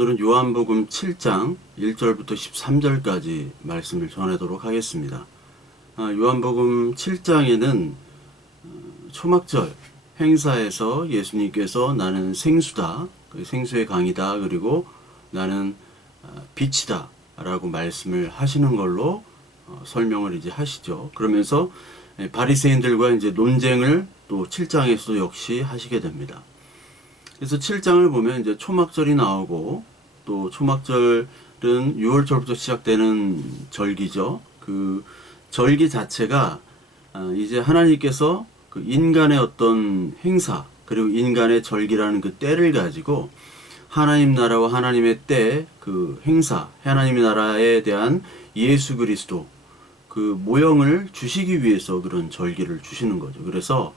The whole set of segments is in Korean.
오늘은 요한복음 7장 1절부터 13절까지 말씀을 전하도록 하겠습니다. 요한복음 7장에는 초막절 행사에서 예수님께서 나는 생수다, 생수의 강이다, 그리고 나는 빛이다 라고 말씀을 하시는 걸로 설명을 이제 하시죠. 그러면서 바리새인들과 이제 논쟁을 또 7장에서도 역시 하시게 됩니다. 그래서 7장을 보면 이제 초막절이 나오고, 또 초막절은 6월절부터 시작되는 절기죠. 그 절기 자체가 이제 하나님께서 그 인간의 어떤 행사, 그리고 인간의 절기라는 그 때를 가지고 하나님 나라와 하나님의 때 그 행사, 하나님의 나라에 대한 예수 그리스도 그 모형을 주시기 위해서 그런 절기를 주시는 거죠. 그래서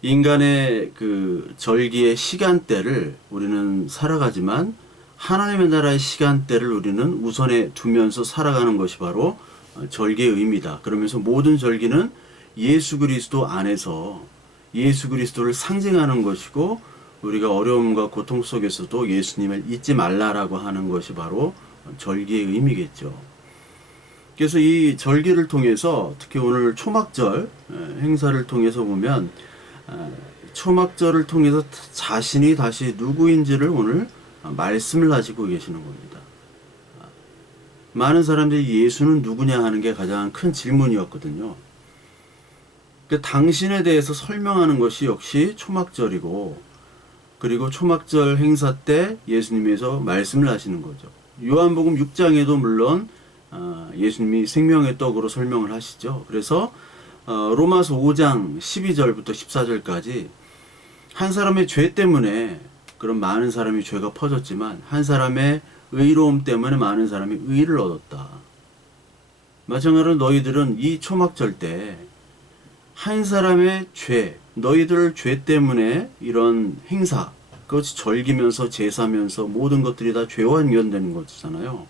인간의 그 절기의 시간대를 우리는 살아가지만 하나님의 나라의 시간대를 우리는 우선에 두면서 살아가는 것이 바로 절기의 의미다. 그러면서 모든 절기는 예수 그리스도 안에서 예수 그리스도를 상징하는 것이고, 우리가 어려움과 고통 속에서도 예수님을 잊지 말라라고 하는 것이 바로 절기의 의미겠죠. 그래서 이 절기를 통해서 특히 오늘 초막절 행사를 통해서 보면 초막절을 통해서 자신이 다시 누구인지를 오늘 말씀을 하시고 계시는 겁니다. 많은 사람들이 예수는 누구냐 하는 게 가장 큰 질문이었거든요. 당신에 대해서 설명하는 것이 역시 초막절이고, 그리고 초막절 행사 때 예수님께서 말씀을 하시는 거죠. 요한복음 6장에도 물론 예수님이 생명의 떡으로 설명을 하시죠. 그래서 로마서 5장 12절부터 14절까지 한 사람의 죄 때문에 그런 많은 사람이 죄가 퍼졌지만 한 사람의 의로움 때문에 많은 사람이 의를 얻었다. 마찬가지로 너희들은 이 초막절 때 한 사람의 죄, 너희들 죄 때문에 이런 행사, 그것이 절기면서 제사면서 모든 것들이 다 죄와 연관되는 것이잖아요.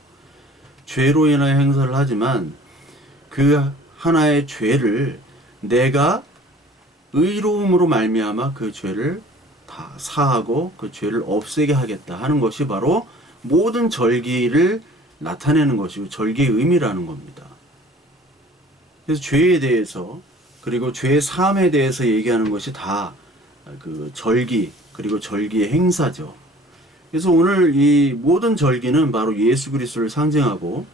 죄로 인하여 행사를 하지만 그 하나의 죄를 내가 의로움으로 말미암아 그 죄를 다 사하고 그 죄를 없애게 하겠다 하는 것이 바로 모든 절기를 나타내는 것이고 절기의 의미라는 겁니다. 그래서 죄에 대해서, 그리고 죄의 사함에 대해서 얘기하는 것이 다 그 절기, 그리고 절기의 행사죠. 그래서 오늘 이 모든 절기는 바로 예수 그리스도를 상징하고,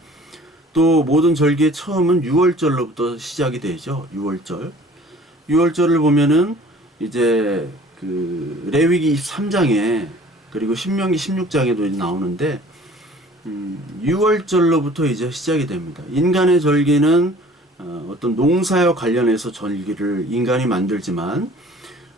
또 모든 절기의 처음은 6월절로부터 시작이 되죠. 6월절. 6월절을 보면은 이제 그 레위기 23장에 그리고 신명기 16장에도 나오는데 6월절로부터 이제 시작이 됩니다. 인간의 절기는 어떤 농사와 관련해서 절기를 인간이 만들지만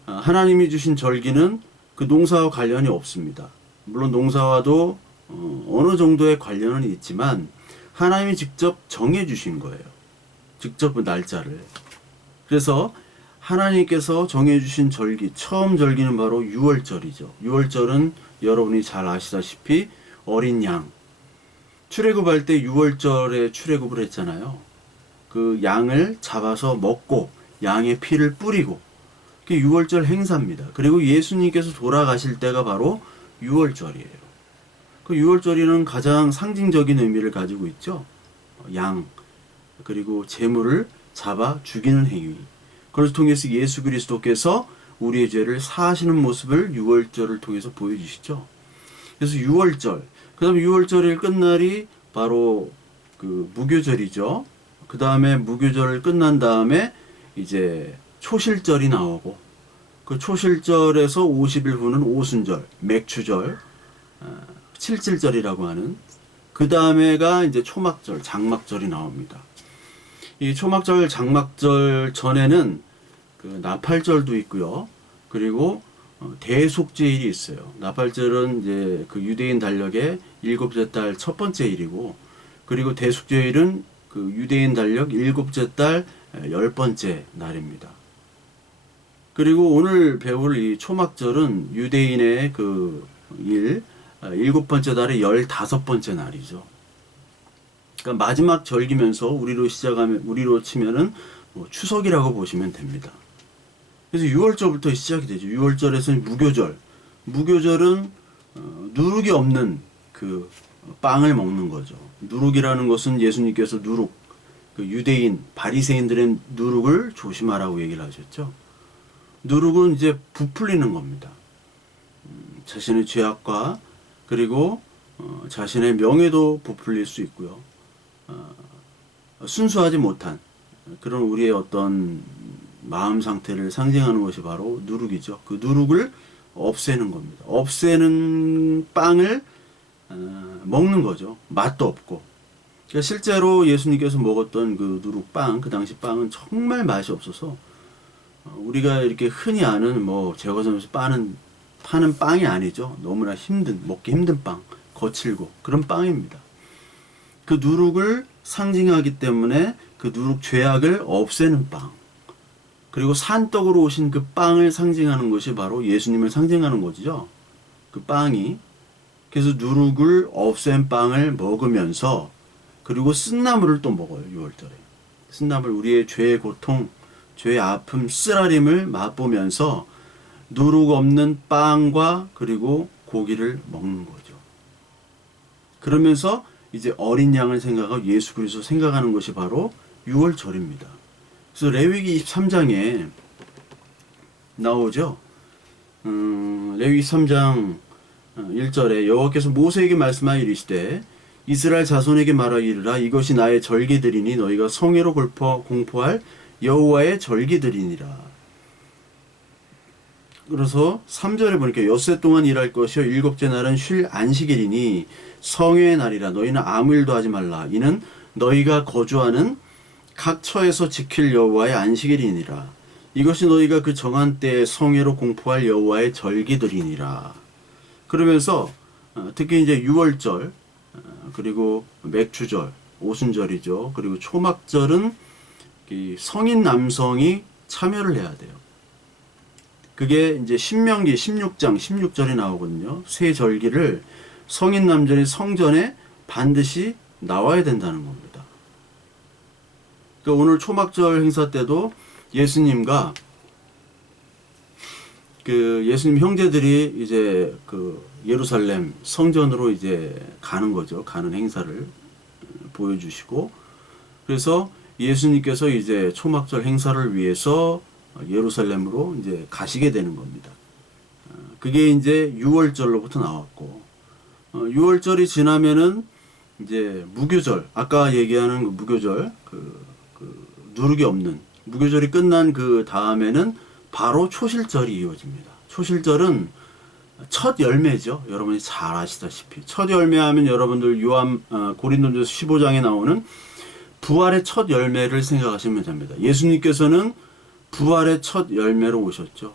하나님이 주신 절기는 그 농사와 관련이 없습니다. 물론 농사와도 어느 정도의 관련은 있지만 하나님이 직접 정해 주신 거예요. 직접 그 날짜를. 그래서 하나님께서 정해 주신 절기, 처음 절기는 바로 6월절이죠. 6월절은 여러분이 잘 아시다시피 어린 양. 출애굽할 때 6월절에 출애굽을 했잖아요. 그 양을 잡아서 먹고 양의 피를 뿌리고, 그게 6월절 행사입니다. 그리고 예수님께서 돌아가실 때가 바로 6월절이에요. 그 6월절에는 가장 상징적인 의미를 가지고 있죠. 양, 그리고 제물을 잡아 죽이는 행위. 그것을 통해서 예수 그리스도께서 우리의 죄를 사하시는 모습을 6월절을 통해서 보여주시죠. 그래서 6월절, 그 다음에 6월절의 끝날이 바로 그 무교절이죠. 그 다음에 무교절을 끝난 다음에 이제 초실절이 나오고, 그 초실절에서 50일 후는 오순절, 맥추절, 칠칠절이라고 하는, 그 다음에가 이제 초막절, 장막절이 나옵니다. 이 초막절, 장막절 전에는 그 나팔절도 있고요. 그리고 대속죄일이 있어요. 나팔절은 이제 그 유대인 달력의 일곱째 달 첫 번째 일이고, 그리고 대속죄일은 그 유대인 달력 일곱째 달 10번째 날입니다. 그리고 오늘 배울 이 초막절은 유대인의 그 일곱 번째 달의 15번째 날이죠. 그러니까 마지막 절기면서 우리로 치면은 뭐 추석이라고 보시면 됩니다. 그래서 6월절부터 시작이 되죠. 6월절에서는 무교절. 무교절은 누룩이 없는 그 빵을 먹는 거죠. 누룩이라는 것은 예수님께서 누룩, 그 유대인 바리새인들의 누룩을 조심하라고 얘기를 하셨죠. 누룩은 이제 부풀리는 겁니다. 자신의 죄악과 그리고 자신의 명예도 부풀릴 수 있고요. 순수하지 못한 그런 우리의 어떤 마음 상태를 상징하는 것이 바로 누룩이죠. 그 누룩을 없애는 겁니다. 없애는 빵을 먹는 거죠. 맛도 없고. 그러니까 실제로 예수님께서 먹었던 그 누룩빵, 그 당시 빵은 정말 맛이 없어서 우리가 이렇게 흔히 아는 뭐 제과점에서 파는 빵이 아니죠. 너무나 먹기 힘든 빵, 거칠고 그런 빵입니다. 그 누룩을 상징하기 때문에 그 누룩 죄악을 없애는 빵, 그리고 산떡으로 오신 그 빵을 상징하는 것이 바로 예수님을 상징하는 거죠. 그 빵이. 그래서 누룩을 없앤 빵을 먹으면서 그리고 쓴나물을 또 먹어요. 6월절에. 쓴나물, 우리의 죄의 고통, 죄의 아픔, 쓰라림을 맛보면서 누룩 없는 빵과 그리고 고기를 먹는 거죠. 그러면서 이제 어린 양을 생각하고 예수 그리스도 생각하는 것이 바로 6월절입니다. 그래서 레위기 23장에 나오죠. 레위기 3장 1절에 여호와께서 모세에게 말씀하여 이르시되 이스라엘 자손에게 말하기를 이것이 나의 절기들이니 너희가 성회로 공포할 여호와의 절기들이니라. 그래서 3절에 보니까 엿새 동안 일할 것이요 일곱째 날은 쉴 안식일이니 성회의 날이라. 너희는 아무 일도 하지 말라. 이는 너희가 거주하는 각 처에서 지킬 여호와의 안식일이니라. 이것이 너희가 그 정한 때에 성회로 공포할 여호와의 절기들이니라. 그러면서 특히 이제 6월절 그리고 맥주절, 오순절이죠. 그리고 초막절은 성인 남성이 참여를 해야 돼요. 그게 이제 신명기 16장 16절에 나오거든요. 세 절기를 성인 남자의 성전에 반드시 나와야 된다는 겁니다. 그러니까 오늘 초막절 행사 때도 예수님과 그 예수님 형제들이 이제 그 예루살렘 성전으로 이제 가는 거죠. 가는 행사를 보여주시고, 그래서 예수님께서 이제 초막절 행사를 위해서 예루살렘으로 이제 가시게 되는 겁니다. 그게 이제 6월절로부터 나왔고, 6월절이 지나면은 이제 무교절, 아까 얘기하는 그 무교절, 그 누룩이 없는 무교절이 끝난 그 다음에는 바로 초실절이 이어집니다. 초실절은 첫 열매죠. 여러분이 잘 아시다시피 첫 열매하면 여러분들 고린도전서 15장에 나오는 부활의 첫 열매를 생각하시면 됩니다. 예수님께서는 부활의 첫 열매로 오셨죠.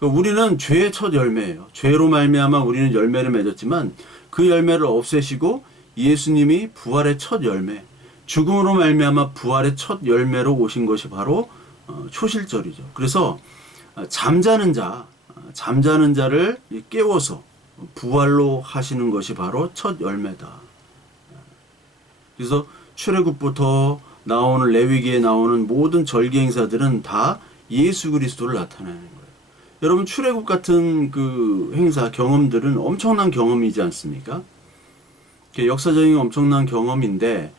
우리는 죄의 첫 열매예요. 죄로 말미암아 우리는 열매를 맺었지만 그 열매를 없애시고 예수님이 부활의 첫 열매, 죽음으로 말미암아 부활의 첫 열매로 오신 것이 바로 초실절이죠. 그래서 잠자는 자를 깨워서 부활로 하시는 것이 바로 첫 열매다. 그래서 출애굽부터 나오는 레위기에 나오는 모든 절기 행사들은 다 예수 그리스도를 나타내는 거예요. 여러분 출애굽 같은 그 행사 경험들은 엄청난 경험이지 않습니까? 역사적인 엄청난 경험인데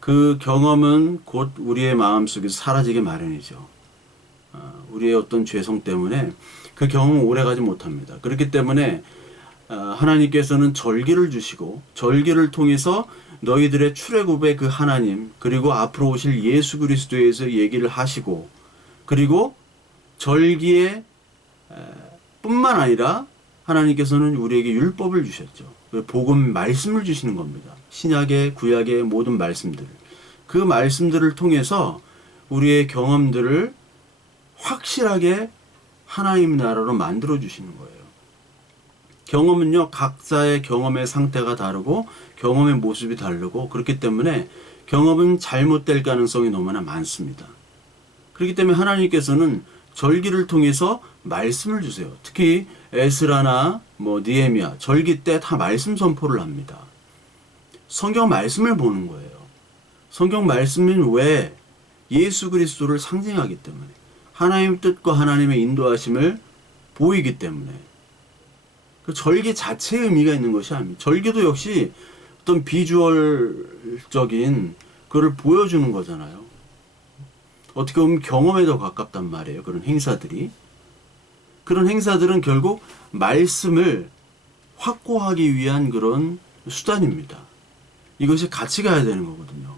그 경험은 곧 우리의 마음속에서 사라지게 마련이죠. 우리의 어떤 죄성 때문에 그 경험은 오래가지 못합니다. 그렇기 때문에 하나님께서는 절기를 주시고 절기를 통해서 너희들의 출애굽의 그 하나님 그리고 앞으로 오실 예수 그리스도에서 얘기를 하시고, 그리고 절기에 뿐만 아니라 하나님께서는 우리에게 율법을 주셨죠. 복음 말씀을 주시는 겁니다. 신약의 구약의 모든 말씀들, 그 말씀들을 통해서 우리의 경험들을 확실하게 하나님 나라로 만들어 주시는 거예요. 경험은요, 각자의 경험의 상태가 다르고 경험의 모습이 다르고, 그렇기 때문에 경험은 잘못될 가능성이 너무나 많습니다. 그렇기 때문에 하나님께서는 절기를 통해서 말씀을 주세요. 특히 에스라나 느헤미야 절기 때 다 말씀 선포를 합니다. 성경 말씀을 보는 거예요. 성경 말씀은 왜? 예수 그리스도를 상징하기 때문에, 하나님의 뜻과 하나님의 인도하심을 보이기 때문에. 그 절기 자체의 의미가 있는 것이 아닙니다. 절기도 역시 어떤 비주얼적인 그걸 보여주는 거잖아요. 어떻게 보면 경험에 더 가깝단 말이에요. 그런 행사들이. 그런 행사들은 결국 말씀을 확고하기 위한 그런 수단입니다. 이것이 같이 가야 되는 거거든요.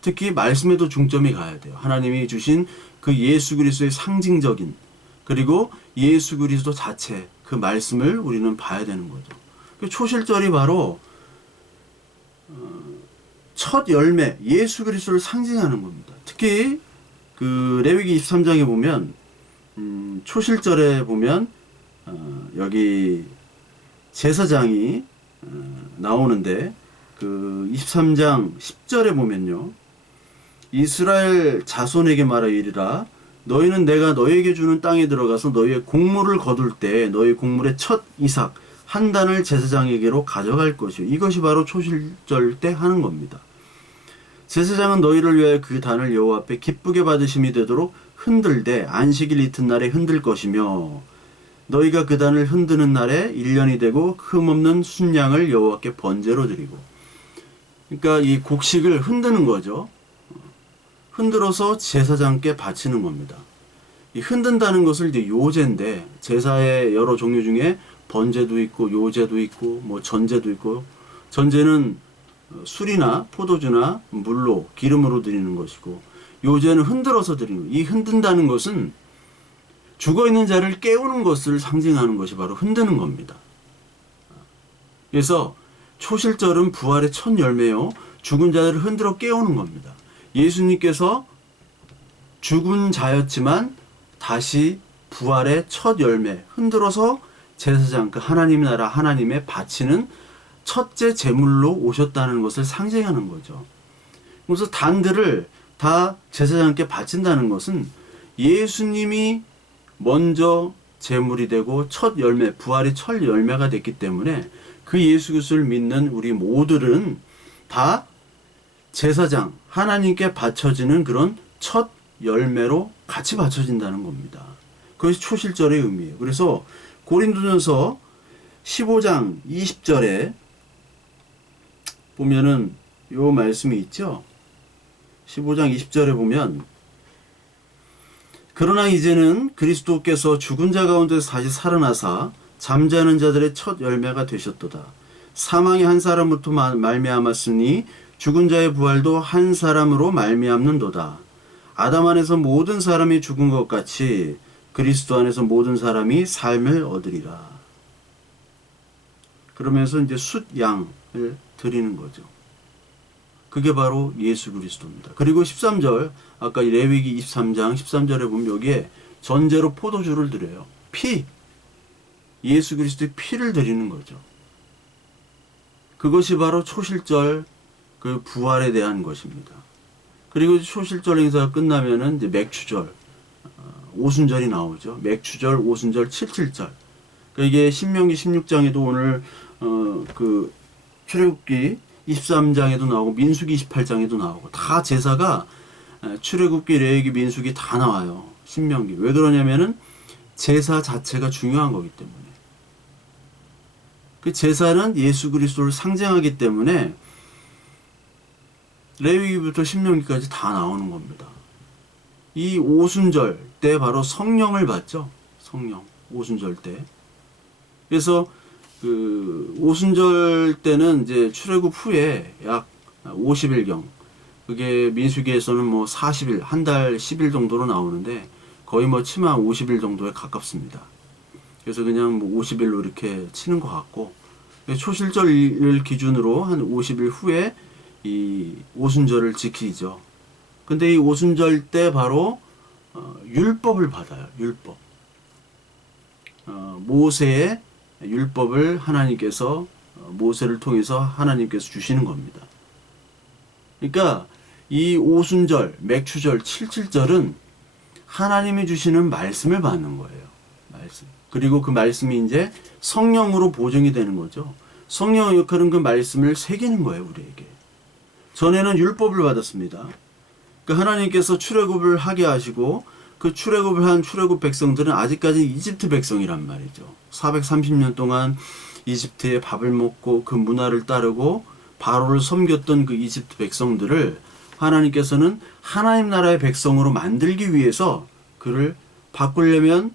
특히 말씀에도 중점이 가야 돼요. 하나님이 주신 그 예수 그리스도의 상징적인, 그리고 예수 그리스도 자체, 그 말씀을 우리는 봐야 되는 거죠. 초실절이 바로 첫 열매, 예수 그리스도를 상징하는 겁니다. 특히 그 레위기 23장에 보면 초실절에 보면 여기 제사장이 나오는데, 그 23장 10절에 보면요, 이스라엘 자손에게 말하이리라. 너희는 내가 너희에게 주는 땅에 들어가서 너희의 곡물을 거둘 때 너희 곡물의 첫 이삭 한 단을 제사장에게로 가져갈 것이요. 이것이 바로 초실절 때 하는 겁니다. 제사장은 너희를 위하여 그 단을 여호와 앞에 기쁘게 받으심이 되도록 흔들되 안식일 이튿날에 흔들 것이며, 너희가 그 단을 흔드는 날에 1년이 되고 흠없는 순양을 여호와께 번제로 드리고. 그러니까 이 곡식을 흔드는 거죠. 흔들어서 제사장께 바치는 겁니다. 이 흔든다는 것을 이제 요제인데, 제사의 여러 종류 중에 번제도 있고 요제도 있고 뭐 전제도 있고, 전제는 술이나 포도주나 물로 기름으로 드리는 것이고, 요제는 흔들어서 드리는 거예요. 이 흔든다는 것은 죽어있는 자를 깨우는 것을 상징하는 것이 바로 흔드는 겁니다. 그래서 초실절은 부활의 첫 열매요, 죽은 자들을 흔들어 깨우는 겁니다. 예수님께서 죽은 자였지만 다시 부활의 첫 열매, 흔들어서 제사장, 그 하나님 나라 하나님에 바치는 첫째 제물로 오셨다는 것을 상징하는 거죠. 그래서 단들을 다 제사장께 바친다는 것은 예수님이 먼저 제물이 되고 첫 열매, 부활의 첫 열매가 됐기 때문에 그 예수 그리스도를 믿는 우리 모두는 다 제사장, 하나님께 바쳐지는 그런 첫 열매로 같이 바쳐진다는 겁니다. 그것이 초실절의 의미예요. 그래서 고린도전서 15장 20절에 보면은 요 말씀이 있죠. 15장 20절에 보면, 그러나 이제는 그리스도께서 죽은 자 가운데서 다시 살아나사 잠자는 자들의 첫 열매가 되셨도다. 사망이 한 사람부터 말미암았으니 죽은 자의 부활도 한 사람으로 말미암는도다. 아담 안에서 모든 사람이 죽은 것 같이 그리스도 안에서 모든 사람이 삶을 얻으리라. 그러면서 이제 숫양을 드리는 거죠. 그게 바로 예수 그리스도입니다. 그리고 13절, 아까 레위기 23장 13절에 보면 여기에 전제로 포도주를 드려요. 피, 예수 그리스도의 피를 드리는 거죠. 그것이 바로 초실절 그 부활에 대한 것입니다. 그리고 초실절 행사가 끝나면은 이제 맥추절, 오순절이 나오죠. 맥추절, 오순절, 칠칠절. 그러니까 이게 신명기 16장에도 오늘 그 출애굽기 23장에도 나오고 민수기 28장에도 나오고, 다 제사가 출애굽기, 레위기, 민수기 다 나와요. 신명기. 왜 그러냐면은 제사 자체가 중요한 거기 때문에. 그 제사는 예수 그리스도를 상징하기 때문에 레위기부터 신명기까지 다 나오는 겁니다. 이 오순절 때 바로 성령을 받죠. 성령. 오순절 때. 그래서 그 오순절 때는 이제 출애굽 후에 약 50일경, 그게 민수기에서는 뭐 40일, 한 달 10일 정도로 나오는데 거의 뭐 치마 50일 정도에 가깝습니다. 그래서 그냥 뭐 50일로 이렇게 치는 것 같고, 초실절을 기준으로 한 50일 후에 이 오순절을 지키죠. 근데 이 오순절 때 바로 율법을 받아요. 율법. 모세의 율법을 하나님께서, 모세를 통해서 하나님께서 주시는 겁니다. 그러니까 이 오순절, 맥추절, 칠칠절은 하나님이 주시는 말씀을 받는 거예요. 말씀. 그리고 그 말씀이 이제 성령으로 보증이 되는 거죠. 성령의 역할은 그 말씀을 새기는 거예요, 우리에게. 전에는 율법을 받았습니다. 그 하나님께서 출애굽을 하게 하시고 그 출애굽을 한 출애굽 백성들은 아직까지 이집트 백성이란 말이죠. 430년 동안 이집트에 밥을 먹고 그 문화를 따르고 바로를 섬겼던 그 이집트 백성들을 하나님께서는 하나님 나라의 백성으로 만들기 위해서 그를 바꾸려면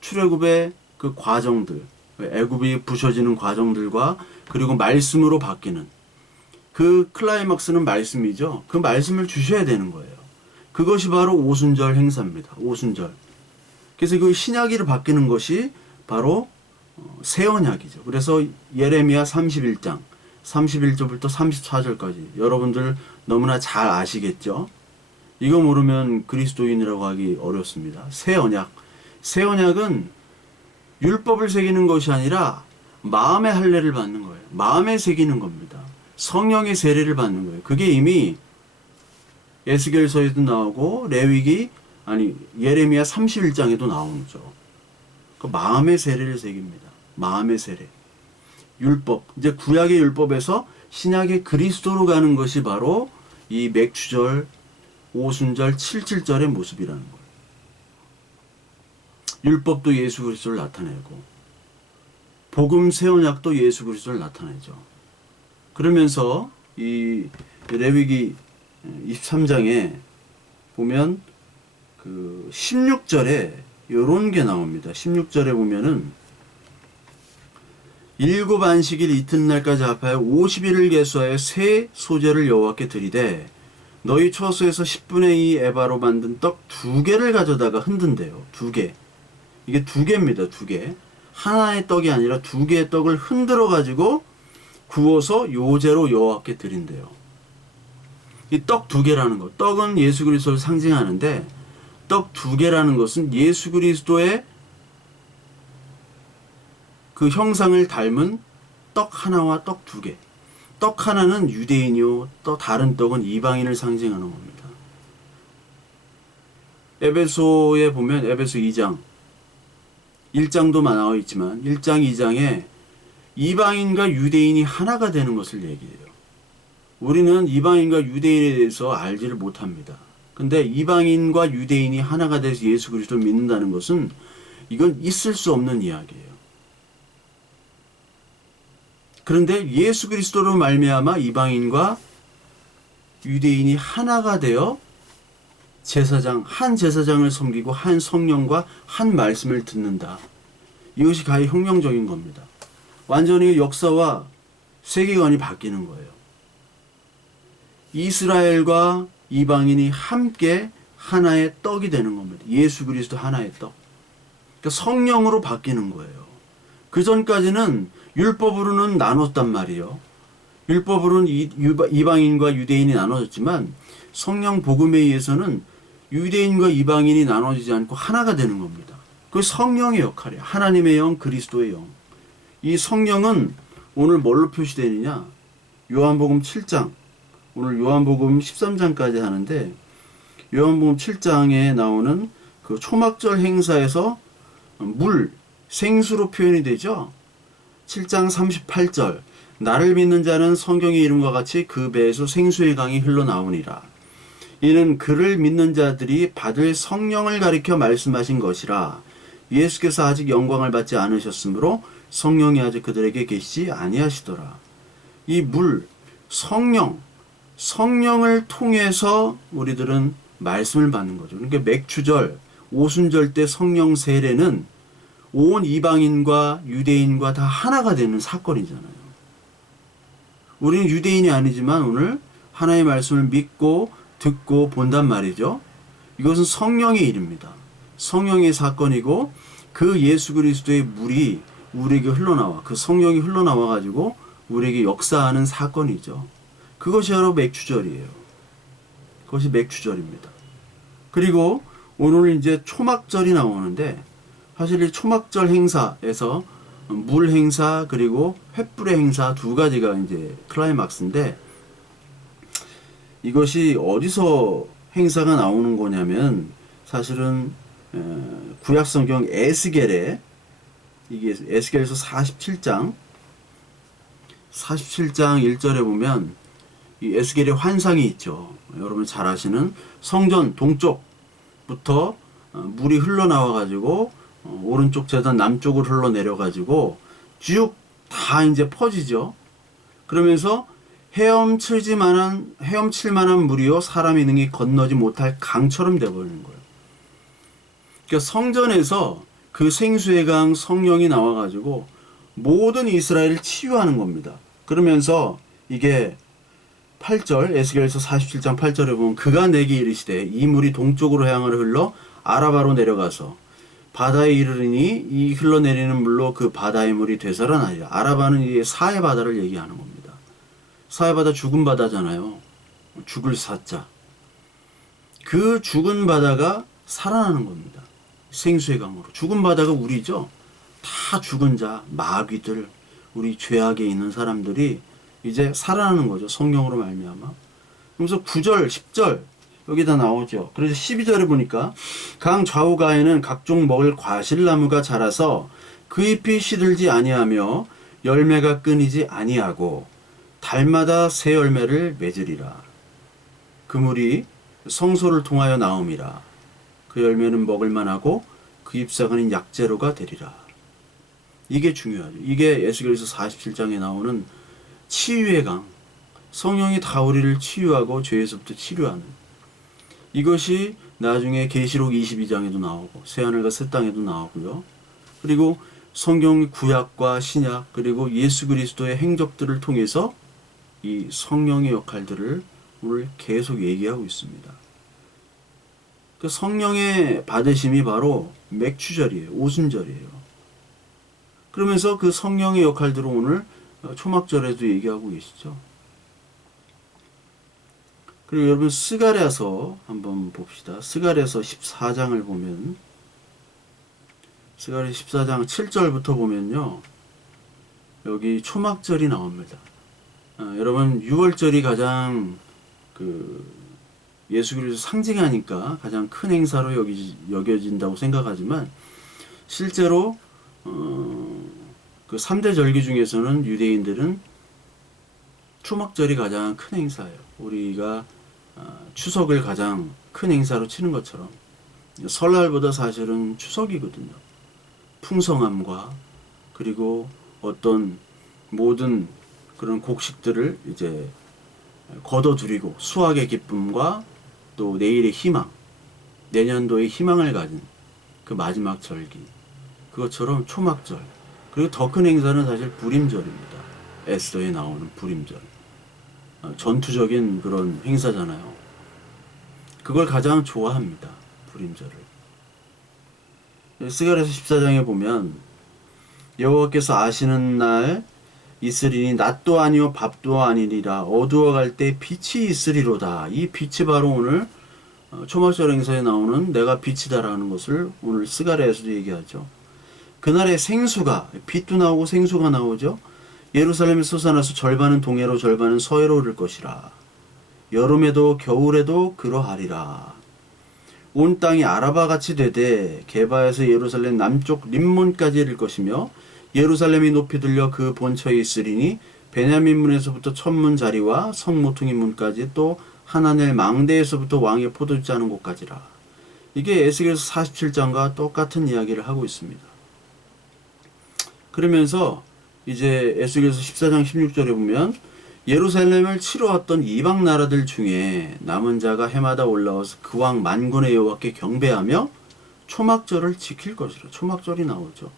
출애굽의 그 과정들, 애굽이 부셔지는 과정들과 그리고 말씀으로 바뀌는 그 클라이막스는 말씀이죠. 그 말씀을 주셔야 되는 거예요. 그것이 바로 오순절 행사입니다. 오순절. 그래서 그 신약으로 바뀌는 것이 바로 새 언약이죠. 그래서 예레미야 31장 31절부터 34절까지 여러분들 너무나 잘 아시겠죠? 이거 모르면 그리스도인이라고 하기 어렵습니다. 새 언약. 새 언약은 율법을 새기는 것이 아니라 마음의 할례를 받는 거예요. 마음에 새기는 겁니다. 성령의 세례를 받는 거예요. 그게 이미 에스겔서에도 나오고 예레미야 31장에도 나오죠. 그 마음의 세례를 새깁니다. 마음의 세례. 율법. 이제 구약의 율법에서 신약의 그리스도로 가는 것이 바로 이 맥추절, 오순절, 칠칠절의 모습이라는 거예요. 율법도 예수 그리스도를 나타내고 복음 새 언약도 예수 그리스도를 나타내죠. 그러면서 이 레위기 23장에 보면 그 16절에 요런 게 나옵니다. 16절에 보면은 일곱 안식일 이튿날까지 합하여 50일을 계수하여 새 소재를 여호와께 드리되 너희 처소에서 10분의 2 에바로 만든 떡 2개를 가져다가 흔든대요. 2개. 이게 2개입니다. 2개. 하나의 떡이 아니라 2개의 떡을 흔들어 가지고 구워서 요제로 여호와께 드린대요. 이 떡 2개라는 것. 떡은 예수 그리스도를 상징하는데 떡 2개라는 것은 예수 그리스도의 그 형상을 닮은 떡 하나와 떡 2개. 떡 하나는 유대인이요, 또 다른 떡은 이방인을 상징하는 겁니다. 에베소에 보면 에베소 2장 1장도 나와 있지만 1장 2장에 이방인과 유대인이 하나가 되는 것을 얘기해요. 우리는 이방인과 유대인에 대해서 알지를 못합니다. 근데 이방인과 유대인이 하나가 돼서 예수 그리스도를 믿는다는 것은 이건 있을 수 없는 이야기예요. 그런데 예수 그리스도로 말미암아 이방인과 유대인이 하나가 되어 한 제사장을 섬기고 한 성령과 한 말씀을 듣는다. 이것이 가히 혁명적인 겁니다. 완전히 역사와 세계관이 바뀌는 거예요. 이스라엘과 이방인이 함께 하나의 떡이 되는 겁니다. 예수 그리스도 하나의 떡. 그러니까 성령으로 바뀌는 거예요. 그 전까지는 율법으로는 나눴단 말이에요. 율법으로는 이방인과 유대인이 나눠졌지만 성령 복음에 의해서는 유대인과 이방인이 나눠지지 않고 하나가 되는 겁니다. 그 성령의 역할이에요. 하나님의 영, 그리스도의 영. 이 성령은 오늘 뭘로 표시되느냐? 요한복음 7장. 오늘 요한복음 13장까지 하는데 요한복음 7장에 나오는 그 초막절 행사에서 물, 생수로 표현이 되죠. 7장 38절 나를 믿는 자는 성경의 이름과 같이 그 배에서 생수의 강이 흘러나오니라. 이는 그를 믿는 자들이 받을 성령을 가리켜 말씀하신 것이라. 예수께서 아직 영광을 받지 않으셨으므로 성령이 아직 그들에게 계시지 아니하시더라. 이 물, 성령을 통해서 우리들은 말씀을 받는 거죠. 그러니까 맥추절, 오순절 때 성령 세례는 온 이방인과 유대인과 다 하나가 되는 사건이잖아요. 우리는 유대인이 아니지만 오늘 하나님의 말씀을 믿고 듣고 본단 말이죠. 이것은 성령의 일입니다. 성령의 사건이고 그 예수 그리스도의 물이 우리에게 흘러나와 그 성령이 흘러나와 가지고 우리에게 역사하는 사건이죠. 그것이 바로 맥추절이에요. 그것이 맥추절입니다. 그리고 오늘 이제 초막절이 나오는데 사실 이 초막절 행사에서 물 행사 그리고 횃불의 행사 두 가지가 이제 클라이막스인데 이것이 어디서 행사가 나오는 거냐면 사실은 구약 성경 에스겔에 이게 에스겔에서 47장 1절에 보면 이 에스겔의 환상이 있죠. 여러분 잘 아시는 성전 동쪽부터 물이 흘러나와 가지고 오른쪽 재단 남쪽으로 흘러내려 가지고 쭉 다 이제 퍼지죠. 그러면서 헤엄칠 만한 물이요 사람이 능히 건너지 못할 강처럼 되어버리는 거예요. 그러니까 성전에서 그 생수의 강 성령이 나와가지고 모든 이스라엘을 치유하는 겁니다. 그러면서 이게 8절 에스겔서 47장 8절에 보면 그가 내게 이르시되 이 물이 동쪽으로 향하여 흘러 아라바로 내려가서 바다에 이르르니 이 흘러내리는 물로 그 바다의 물이 되살아나리라. 아라바는 이 사해 바다를 얘기하는 겁니다. 사해 바다 죽은 바다잖아요. 죽을 사자. 그 죽은 바다가 살아나는 겁니다. 생수의 강으로. 죽은 바다가 우리죠. 다 죽은 자, 마귀들, 우리 죄악에 있는 사람들이 이제 살아나는 거죠. 성령으로 말미암아. 그래서 9절, 10절 여기다 나오죠. 그래서 12절에 보니까 강 좌우가에는 각종 먹을 과실나무가 자라서 그 잎이 시들지 아니하며 열매가 끊이지 아니하고 달마다 새 열매를 맺으리라. 그 물이 성소를 통하여 나옴이라. 그 열매는 먹을만하고 그 잎사귀는 약재로가 되리라. 이게 중요하죠. 이게 에스겔서 47장에 나오는 치유의 강. 성령이 다 우리를 치유하고 죄에서부터 치료하는. 이것이 나중에 계시록 22장에도 나오고 새하늘과 새 땅에도 나오고요. 그리고 성경 구약과 신약 그리고 예수 그리스도의 행적들을 통해서 이 성령의 역할들을 오늘 계속 얘기하고 있습니다. 그 성령의 받으심이 바로 맥추절이에요. 오순절이에요. 그러면서 그 성령의 역할들을 오늘 초막절에도 얘기하고 계시죠. 그리고 여러분 스가랴서 한번 봅시다. 스가랴서 14장을 보면 스가랴 14장 7절부터 보면요. 여기 초막절이 나옵니다. 여러분 6월절이 가장 예수 그리스도 상징하니까 가장 큰 행사로 여겨진다고 생각하지만 실제로 그 3대 절기 중에서는 유대인들은 초막절이 가장 큰 행사예요. 우리가 추석을 가장 큰 행사로 치는 것처럼 설날보다 사실은 추석이거든요. 풍성함과 그리고 어떤 모든 그런 곡식들을 이제 거둬들이고 수확의 기쁨과 또 내일의 희망, 내년도의 희망을 가진 그 마지막 절기, 그것처럼 초막절, 그리고 더 큰 행사는 사실 부림절입니다. 에스더에 나오는 부림절. 전투적인 그런 행사잖아요. 그걸 가장 좋아합니다. 부림절을. 스가랴서 14장에 보면 여호와께서 아시는 날 있으리니 낮도 아니요 밤도 아니리라. 어두워갈 때 빛이 있으리로다. 이 빛이 바로 오늘 초막절 행사에 나오는 내가 빛이다라는 것을 오늘 스가랴에서도 얘기하죠. 그날에 생수가, 빛도 나오고 생수가 나오죠. 예루살렘에 솟아나서 절반은 동해로 절반은 서해로 흐를 것이라. 여름에도 겨울에도 그러하리라. 온 땅이 아라바같이 되되 게바에서 예루살렘 남쪽 림몬까지 이를 것이며 예루살렘이 높이 들려 그 본처에 있으리니 베냐민 문에서부터 천문 자리와 성모퉁이 문까지 또 하나넬 망대에서부터 왕의 포도주 짜는 곳까지라. 이게 에스겔서 47장과 똑같은 이야기를 하고 있습니다. 그러면서 이제 에스겔서 14장 16절에 보면 예루살렘을 치러 왔던 이방 나라들 중에 남은 자가 해마다 올라와서 그 왕 만군의 여호와께 경배하며 초막절을 지킬 것이라. 초막절이 나오죠.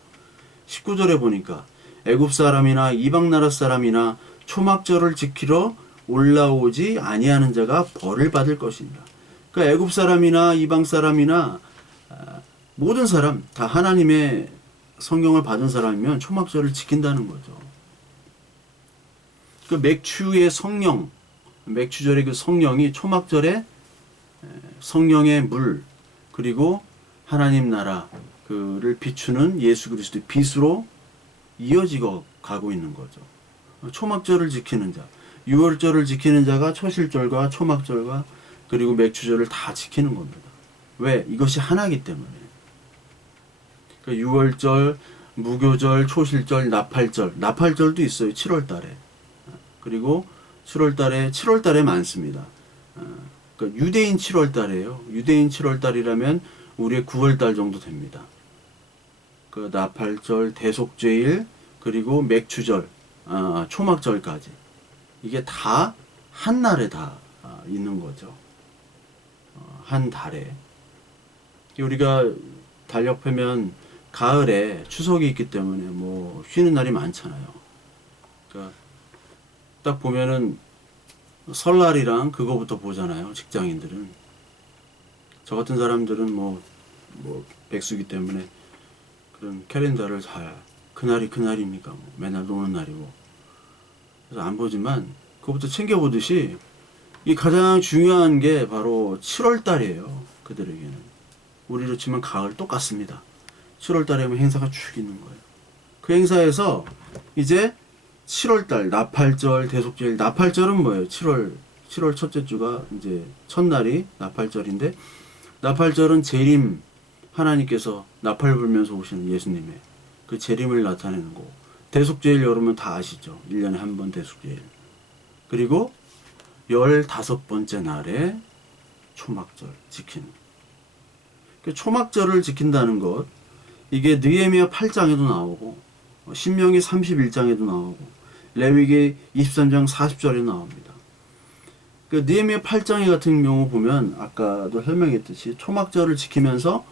19절에 보니까 애굽 사람이나 이방 나라 사람이나 초막절을 지키러 올라오지 아니하는 자가 벌을 받을 것입니다. 그러니까 애굽 사람이나 이방 사람이나 모든 사람 다 하나님의 성경을 받은 사람이면 초막절을 지킨다는 거죠. 그 맥추의 성령, 맥추절의 그 성령이 초막절에 성령의 물 그리고 하나님 나라 그를 비추는 예수 그리스도의 빛으로 이어지고 가고 있는 거죠. 초막절을 지키는 자, 6월절을 지키는 자가 초실절과 초막절과 그리고 맥추절을 다 지키는 겁니다. 왜? 이것이 하나이기 때문에. 6월절, 무교절, 초실절, 나팔절. 나팔절도 있어요. 7월달에. 그리고 7월달에 많습니다. 그러니까 유대인 7월달이에요. 유대인 7월달이라면 우리의 9월달 정도 됩니다. 그 나팔절, 대속죄일, 그리고 맥추절, 초막절까지 이게 다 한 날에 다 있는 거죠. 한 달에. 우리가 달력펴면 가을에 추석이 있기 때문에 뭐 쉬는 날이 많잖아요. 그러니까 딱 보면은 설날이랑 그거부터 보잖아요. 직장인들은. 저 같은 사람들은 뭐 백수기 때문에 그런 캘린더를 잘 그날이 그날입니까? 뭐 맨날 노는 날이고. 그래서 안 보지만 그것부터 챙겨보듯이 이 가장 중요한 게 바로 7월 달이에요. 그들에게는. 우리로 치면 가을 똑같습니다. 7월 달에 하면 행사가 쭉 있는 거예요. 그 행사에서 이제 7월 달 나팔절, 대속절. 나팔절은 뭐예요? 7월 첫째 주가 이제 첫날이 나팔절인데, 나팔절은 재림, 하나님께서 나팔 불면서 오시는 예수님의 그 재림을 나타내는 거고, 대속죄일 여러분 다 아시죠? 1년에 한 번 대속죄일. 그리고 15번째 날에 초막절 지키는. 그 초막절을 지킨다는 것, 이게 느헤미야 8장에도 나오고 신명기 31장에도 나오고 레위기 23장 40절에 나옵니다. 그 느헤미야 8장에 같은 경우 보면 아까도 설명했듯이 초막절을 지키면서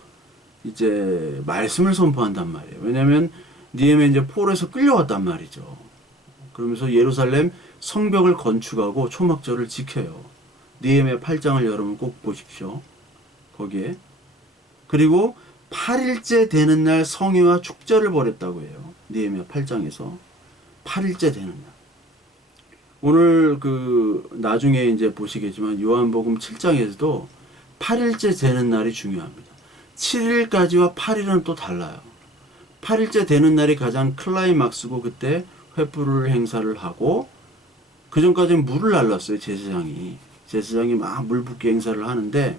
이제 말씀을 선포한단 말이에요. 왜냐하면 느헤미야 이제 포로에서 끌려왔단 말이죠. 그러면서 예루살렘 성벽을 건축하고 초막절을 지켜요. 느헤미야 8장을 여러분 꼭 보십시오. 거기에. 그리고 8일째 되는 날 성회와 축제를 벌였다고 해요. 느헤미야 8장에서 8일째 되는 날. 오늘 나중에 이제 보시겠지만 요한복음 7장에서도 8일째 되는 날이 중요합니다. 7일까지와 8일은 또 달라요. 8일째 되는 날이 가장 클라이막스고 그때 횃불을 행사를 하고 그 전까지는 물을 날랐어요. 제사장이 막 물 붓기 행사를 하는데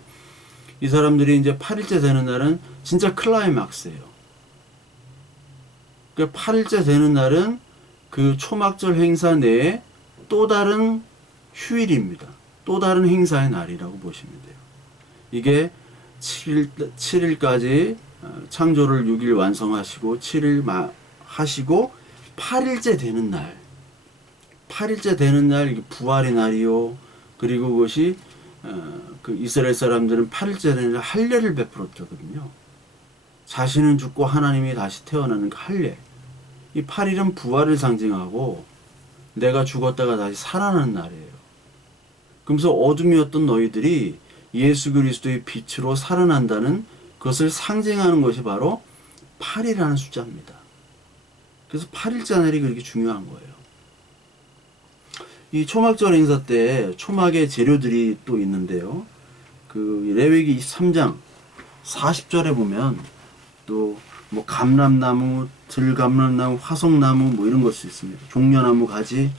이 사람들이 이제 8일째 되는 날은 진짜 클라이막스예요. 그러니까 8일째 되는 날은 그 초막절 행사 내에 또 다른 휴일입니다. 또 다른 행사의 날이라고 보시면 돼요. 이게 7일까지 창조를 6일 완성하시고 7일 하시고 8일째 되는 날. 8일째 되는 날 이게 부활의 날이요. 그리고 그것이 그 이스라엘 사람들은 8일째 되는 날 할례를 베풀었거든요. 자신은 죽고 하나님이 다시 태어나는 그 할례. 이 8일은 부활을 상징하고 내가 죽었다가 다시 살아나는 날이에요. 그러면서 어둠이었던 너희들이 예수 그리스도의 빛으로 살아난다는 그것을 상징하는 것이 바로 8이라는 숫자입니다. 그래서 8일째 날이 그렇게 중요한 거예요. 이 초막절 행사 때 초막의 재료들이 또 있는데요. 그 레위기 23장 40절에 보면 또 뭐 감람나무, 들감람나무, 화석나무 뭐 이런 것이 있습니다. 종려나무 가지,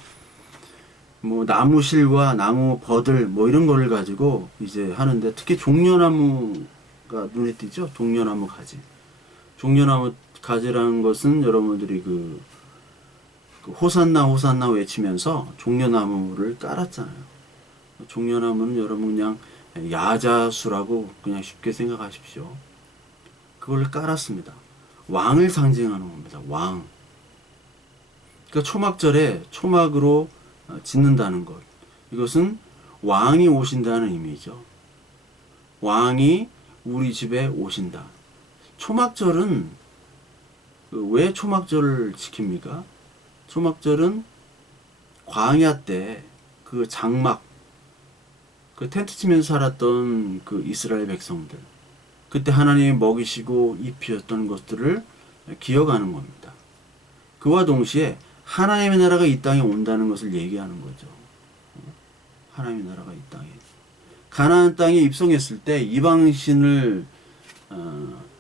뭐 나무실과 나무 버들 뭐 이런 거를 가지고 이제 하는데 특히 종려나무가 눈에 띄죠. 종려나무 가지. 종려나무 가지라는 것은 여러분들이 그 호산나 호산나 외치면서 종려나무를 깔았잖아요. 종려나무는 여러분 그냥 야자수라고 그냥 쉽게 생각하십시오. 그걸 깔았습니다. 왕을 상징하는 겁니다. 왕. 그러니까 초막절에 초막으로 짓는다는 것. 이것은 왕이 오신다는 의미죠. 왕이 우리 집에 오신다. 초막절은 왜 초막절을 지킵니까? 초막절은 광야 때 그 장막, 그 텐트 치면서 살았던 그 이스라엘 백성들, 그때 하나님이 먹이시고 입히셨던 것들을 기억하는 겁니다. 그와 동시에 하나님의 나라가 이 땅에 온다는 것을 얘기하는 거죠. 하나님의 나라가 이 땅에. 가나안 땅에 입성했을 때 이방신을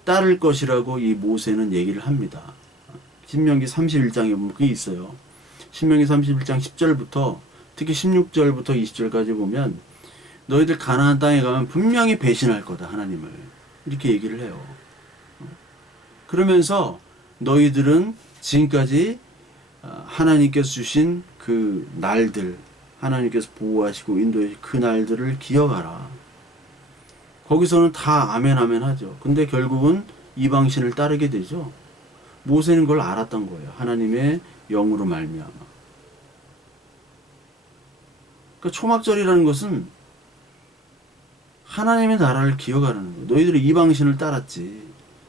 따를 것이라고 이 모세는 얘기를 합니다. 신명기 31장에 보면 그게 있어요. 신명기 31장 10절부터 특히 16절부터 20절까지 보면 너희들 가나안 땅에 가면 분명히 배신할 거다 하나님을 이렇게 얘기를 해요. 그러면서 너희들은 지금까지 하나님께서 주신 그 날들, 하나님께서 보호하시고 인도해 그 날들을 기억하라. 거기서는 다 아멘 아멘 하죠. 근데 결국은 이방신을 따르게 되죠. 모세는 그걸 알았던 거예요. 하나님의 영으로 말미암아. 그러니까 초막절이라는 것은 하나님의 나라를 기억하라는 거예요. 너희들이 이방신을 따랐지.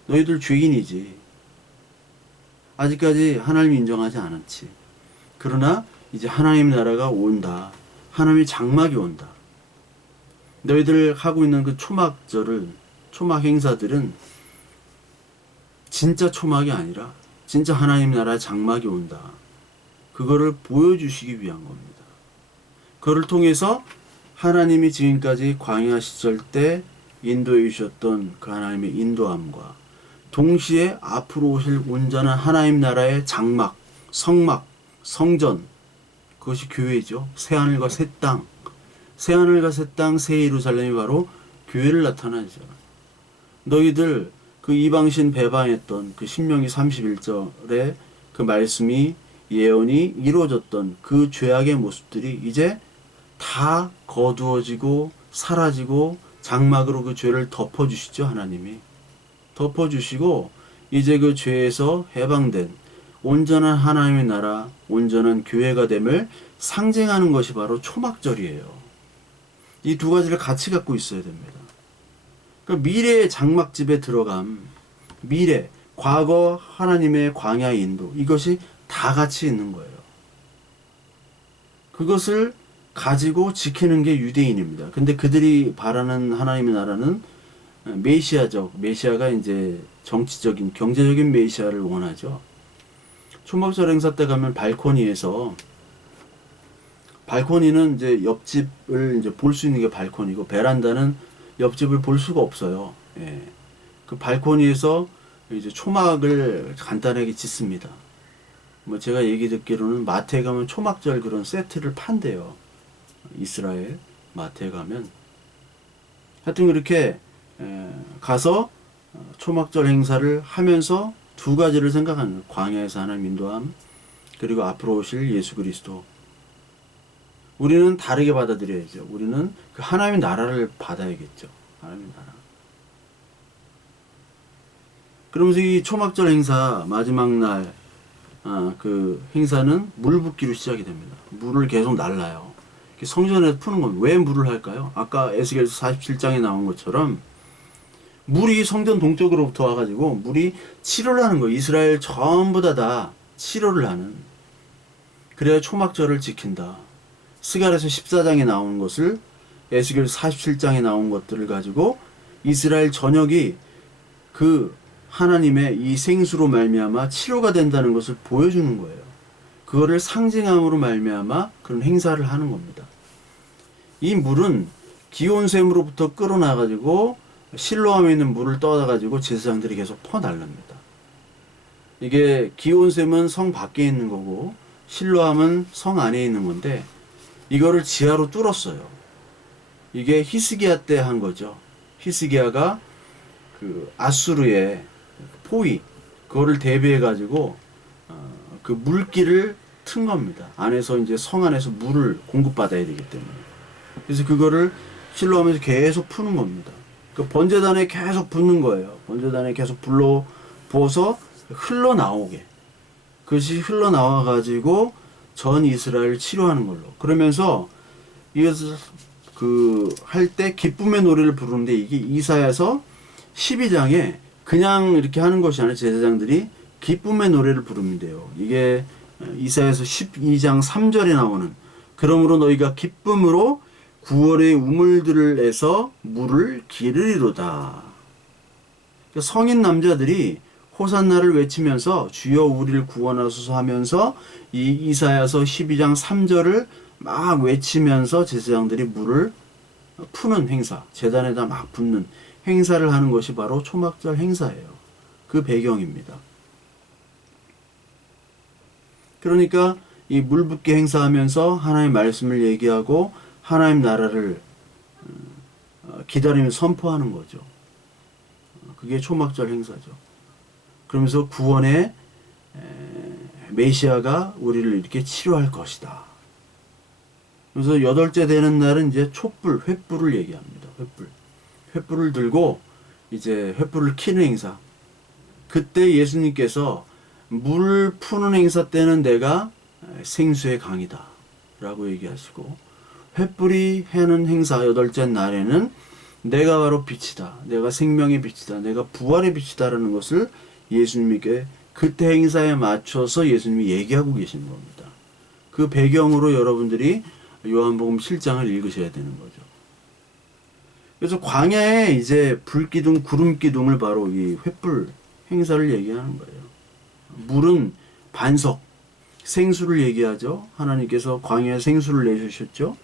너희들 죄인이지. 아직까지 하나님 인정하지 않았지. 그러나 이제 하나님 나라가 온다. 하나님의 장막이 온다. 너희들 하고 있는 그 초막절을, 초막 행사들은 진짜 초막이 아니라 진짜 하나님 나라의 장막이 온다. 그거를 보여주시기 위한 겁니다. 그걸 통해서 하나님이 지금까지 광야 시절 때 인도해 주셨던 그 하나님의 인도함과 동시에 앞으로 오실 온전한 하나님 나라의 장막, 성막, 성전, 그것이 교회죠. 새하늘과 새 땅, 새하늘과 새 땅, 새 예루살렘이 바로 교회를 나타나죠. 너희들 그 이방신 배반했던 그 신명기 31절의 그 말씀이 예언이 이루어졌던 그 죄악의 모습들이 이제 다 거두어지고 사라지고 장막으로 그 죄를 덮어주시죠. 하나님이 덮어주시고 이제 그 죄에서 해방된 온전한 하나님의 나라, 온전한 교회가 됨을 상징하는 것이 바로 초막절이에요. 이 두 가지를 같이 갖고 있어야 됩니다. 그러니까 미래의 장막집에 들어감, 미래, 과거 하나님의 광야의 인도, 이것이 다 같이 있는 거예요. 그것을 가지고 지키는 게 유대인입니다. 근데 그들이 바라는 하나님의 나라는 메시아적, 메시아가 이제 정치적인, 경제적인 메시아를 원하죠. 초막절 행사 때 가면 발코니에서, 발코니는 이제 옆집을 이제 볼 수 있는 게 발코니고, 베란다는 옆집을 볼 수가 없어요. 예. 그 발코니에서 이제 초막을 간단하게 짓습니다. 뭐 제가 얘기 듣기로는 마트에 가면 초막절 그런 세트를 판대요. 이스라엘 마트에 가면. 하여튼 그렇게 가서 초막절 행사를 하면서 두 가지를 생각하는 거예요. 광야에서 하나님 인도함, 그리고 앞으로 오실 예수 그리스도. 우리는 다르게 받아들여야죠. 우리는 그 하나님의 나라를 받아야겠죠. 하나님의 나라. 그러면서 이 초막절 행사 마지막 날 그 행사는 물 붓기로 시작이 됩니다. 물을 계속 날라요. 성전에서 푸는 건 왜 물을 할까요? 아까 에스겔서 47장에 나온 것처럼 물이 성전 동쪽으로부터 와가지고 물이 치료를 하는 거예요. 이스라엘 전부 다 치료를 하는. 그래야 초막절을 지킨다. 스갈에서 14장에 나온 것을 에스겔서 47장에 나온 것들을 가지고 이스라엘 전역이 그 하나님의 이 생수로 말미암아 치료가 된다는 것을 보여주는 거예요. 그거를 상징함으로 말미암아 그런 행사를 하는 겁니다. 이 물은 기온샘으로부터 끌어나가지고 실로암에 있는 물을 떠다가지고 제사장들이 계속 퍼날릅니다. 이게 기온샘은 성 밖에 있는 거고 실로암은 성 안에 있는 건데 이거를 지하로 뚫었어요. 이게 히스기야 때 한 거죠. 히스기야가 그 아수르의 포위 그거를 대비해 가지고 그 물길을 튼 겁니다. 안에서 이제 성 안에서 물을 공급받아야 되기 때문에. 그래서 그거를 실로하면서 계속 푸는 겁니다. 그 번제단에 계속 붓는 거예요. 번제단에 계속 불러 부어서 흘러나오게. 그것이 흘러나와 가지고 전 이스라엘을 치료하는 걸로. 그러면서 이것을 그 할 때 기쁨의 노래를 부르는데 이게 이사야서 12장에 그냥 이렇게 하는 것이 아니라 제사장들이 기쁨의 노래를 부르는데요. 이게 이사야서 12장 3절에 나오는 그러므로 너희가 기쁨으로 9월의 우물들에서 물을 기르리로다. 성인 남자들이 호산나를 외치면서 주여 우리를 구원하소서 하면서 이 이사야서 12장 3절을 막 외치면서 제사장들이 물을 푸는 행사, 제단에다 막 붓는 행사를 하는 것이 바로 초막절 행사예요. 그 배경입니다. 그러니까 이 물붓기 행사하면서 하나님의 말씀을 얘기하고 하나님 나라를 기다리며 선포하는 거죠. 그게 초막절 행사죠. 그러면서 구원의 메시아가 우리를 이렇게 치료할 것이다. 그래서 여덟째 되는 날은 이제 촛불, 횃불을 얘기합니다. 횃불. 횃불을 들고 이제 횃불을 키는 행사. 그때 예수님께서 물 푸는 행사 때는 내가 생수의 강이다 라고 얘기하시고, 횃불이 해는 행사 여덟째 날에는 내가 바로 빛이다, 내가 생명의 빛이다, 내가 부활의 빛이다라는 것을 예수님께 그때 행사에 맞춰서 예수님이 얘기하고 계시는 겁니다. 그 배경으로 여러분들이 요한복음 7장을 읽으셔야 되는 거죠. 그래서 광야에 이제 불기둥, 구름기둥을 바로 이 횃불 행사를 얘기하는 거예요. 물은 반석, 생수를 얘기하죠. 하나님께서 광야에 생수를 내주셨죠.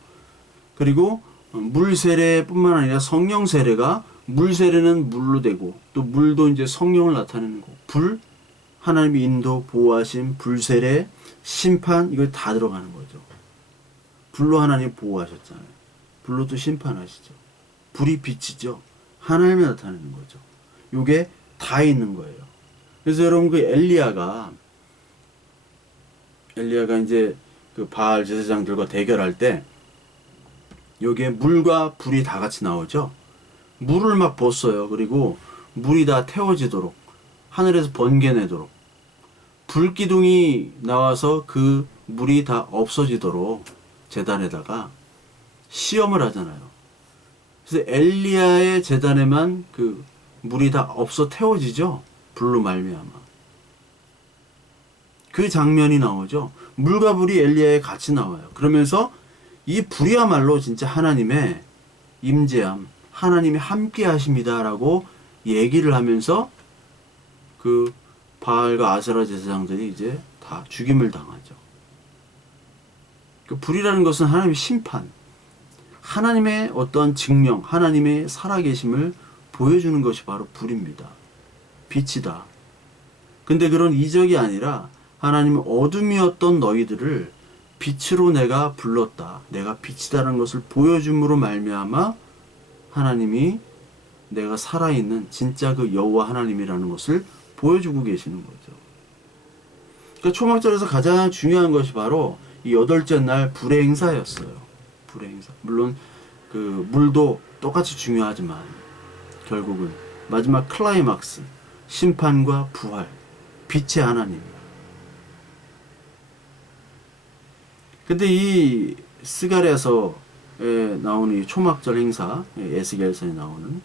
그리고 물 세례뿐만 아니라 성령 세례가, 물 세례는 물로 되고 또 물도 이제 성령을 나타내는 거. 불, 하나님의 인도, 보호하심, 불 세례, 심판, 이거 다 들어가는 거죠. 불로 하나님 보호하셨잖아요. 불로 또 심판하시죠. 불이 빛이죠. 하나님이 나타내는 거죠. 요게 다 있는 거예요. 그래서 여러분 그 엘리야가 이제 그 바알 제사장들과 대결할 때 여기에 물과 불이 다 같이 나오죠. 물을 막 붓어요. 그리고 물이 다 태워지도록, 하늘에서 번개 내도록, 불기둥이 나와서 그 물이 다 없어지도록 제단에다가 시험을 하잖아요. 그래서 엘리야의 제단에만 그 물이 다 없어 태워지죠. 불로 말미암아. 그 장면이 나오죠. 물과 불이 엘리야에 같이 나와요. 그러면서 이 불이야말로 진짜 하나님의 임재함, 하나님이 함께 하십니다라고 얘기를 하면서 그 바알과 아세라 제사장들이 이제 다 죽임을 당하죠. 그 불이라는 것은 하나님의 심판, 하나님의 어떤 증명, 하나님의 살아계심을 보여주는 것이 바로 불입니다. 빛이다. 근데 그런 이적이 아니라 하나님은 어둠이었던 너희들을 빛으로 내가 불렀다, 내가 빛이다라는 것을 보여줌으로 말미암아 하나님이 내가 살아있는 진짜 그 여호와 하나님이라는 것을 보여주고 계시는 거죠. 그러니까 초막절에서 가장 중요한 것이 바로 이 여덟째 날 불의 행사였어요. 불의 행사. 물론 그 물도 똑같이 중요하지만 결국은 마지막 클라이막스, 심판과 부활, 빛의 하나님. 근데 이 스가랴서에 나오는 이 초막절 행사, 에스겔서에 나오는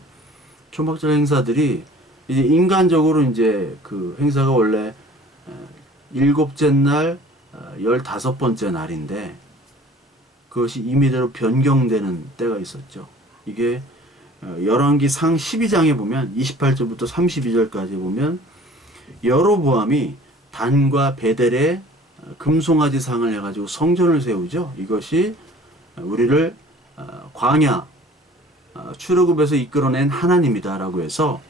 초막절 행사들이 이제 인간적으로 이제 그 행사가 원래 일곱째 날, 15번째 날인데 그것이 임의대로 변경되는 때가 있었죠. 이게 열왕기 상 12장에 보면 28절부터 32절까지 보면 여로보암이 단과 베델에 금송아지 상을 해가지고 성전을 세우죠. 이것이 우리를 광야 출애굽에서 이끌어낸 하나님이다라고 해서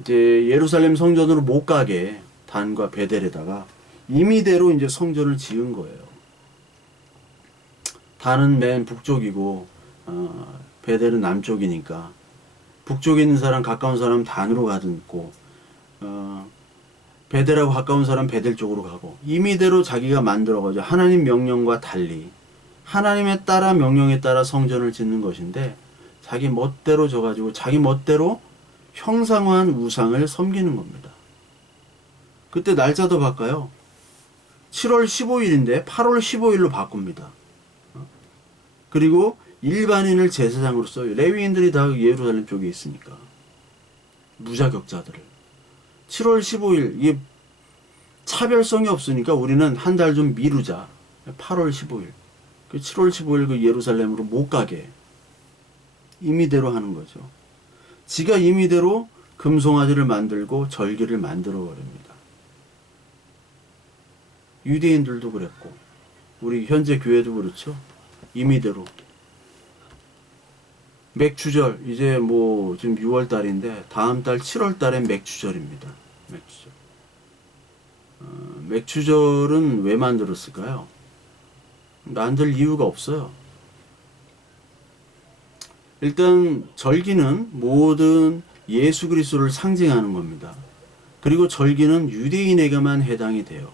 이제 예루살렘 성전으로 못 가게 단과 베델에다가 임의대로 이제 성전을 지은 거예요. 단은 맨 북쪽이고 베델은 남쪽이니까 북쪽에 있는 사람, 가까운 사람 단으로 가든고 베델하고 가까운 사람 베델 쪽으로 가고, 임의대로 자기가 만들어가지고 하나님 명령과 달리 하나님에 따라 명령에 따라 성전을 짓는 것인데 자기 멋대로 져가지고 자기 멋대로 형상화한 우상을 섬기는 겁니다. 그때 날짜도 바꿔요. 7월 15일인데 8월 15일로 바꿉니다. 그리고 일반인을 제사장으로 써요. 레위인들이 다 예루살렘 쪽에 있으니까. 무자격자들을. 7월 15일, 이게 차별성이 없으니까 우리는 한 달 좀 미루자. 8월 15일. 그 7월 15일 그 예루살렘으로 못 가게 임의대로 하는 거죠. 지가 임의대로 금송아지를 만들고 절기를 만들어 버립니다. 유대인들도 그랬고 우리 현재 교회도 그렇죠. 임의대로. 맥주절, 이제 뭐 지금 6월 달인데 다음 달 7월 달엔 맥주절입니다. 맥주절. 맥주절은 왜 만들었을까요? 만들 이유가 없어요. 일단 절기는 모든 예수 그리스도를 상징하는 겁니다. 그리고 절기는 유대인에게만 해당이 돼요.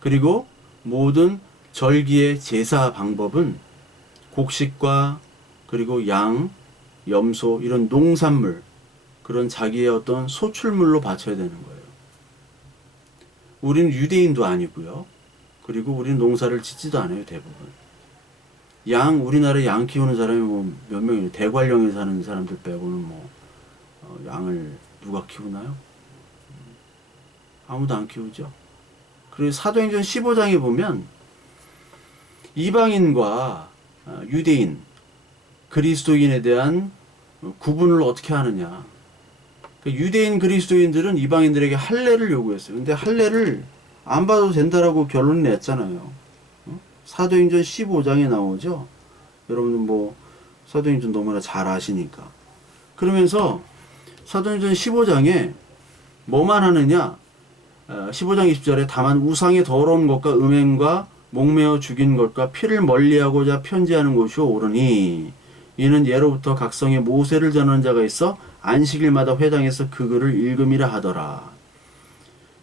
그리고 모든 절기의 제사 방법은 곡식과 그리고 양, 염소 이런 농산물 그런 자기의 어떤 소출물로 바쳐야 되는 거예요. 우리는 유대인도 아니고요. 그리고 우리는 농사를 짓지도 않아요. 대부분. 우리나라에 양 키우는 사람이 뭐 몇 명이에요. 대관령에 사는 사람들 빼고는 뭐 양을 누가 키우나요? 아무도 안 키우죠. 그리고 사도행전 15장에 보면 이방인과 유대인, 그리스도인에 대한 구분을 어떻게 하느냐. 유대인 그리스도인들은 이방인들에게 할례를 요구했어요. 근데 할례를 안 받아도 된다라고 결론을 냈잖아요. 사도행전 15장에 나오죠. 여러분은 뭐 사도행전 너무나 잘 아시니까. 그러면서 사도행전 15장에 뭐만 하느냐. 15장 20절에 다만 우상의 더러운 것과 음행과 목매어 죽인 것과 피를 멀리하고자 편지하는 것이 옳으니 이는 예로부터 각성에 모세를 전하는 자가 있어 안식일마다 회당에서 그 글을 읽음이라 하더라.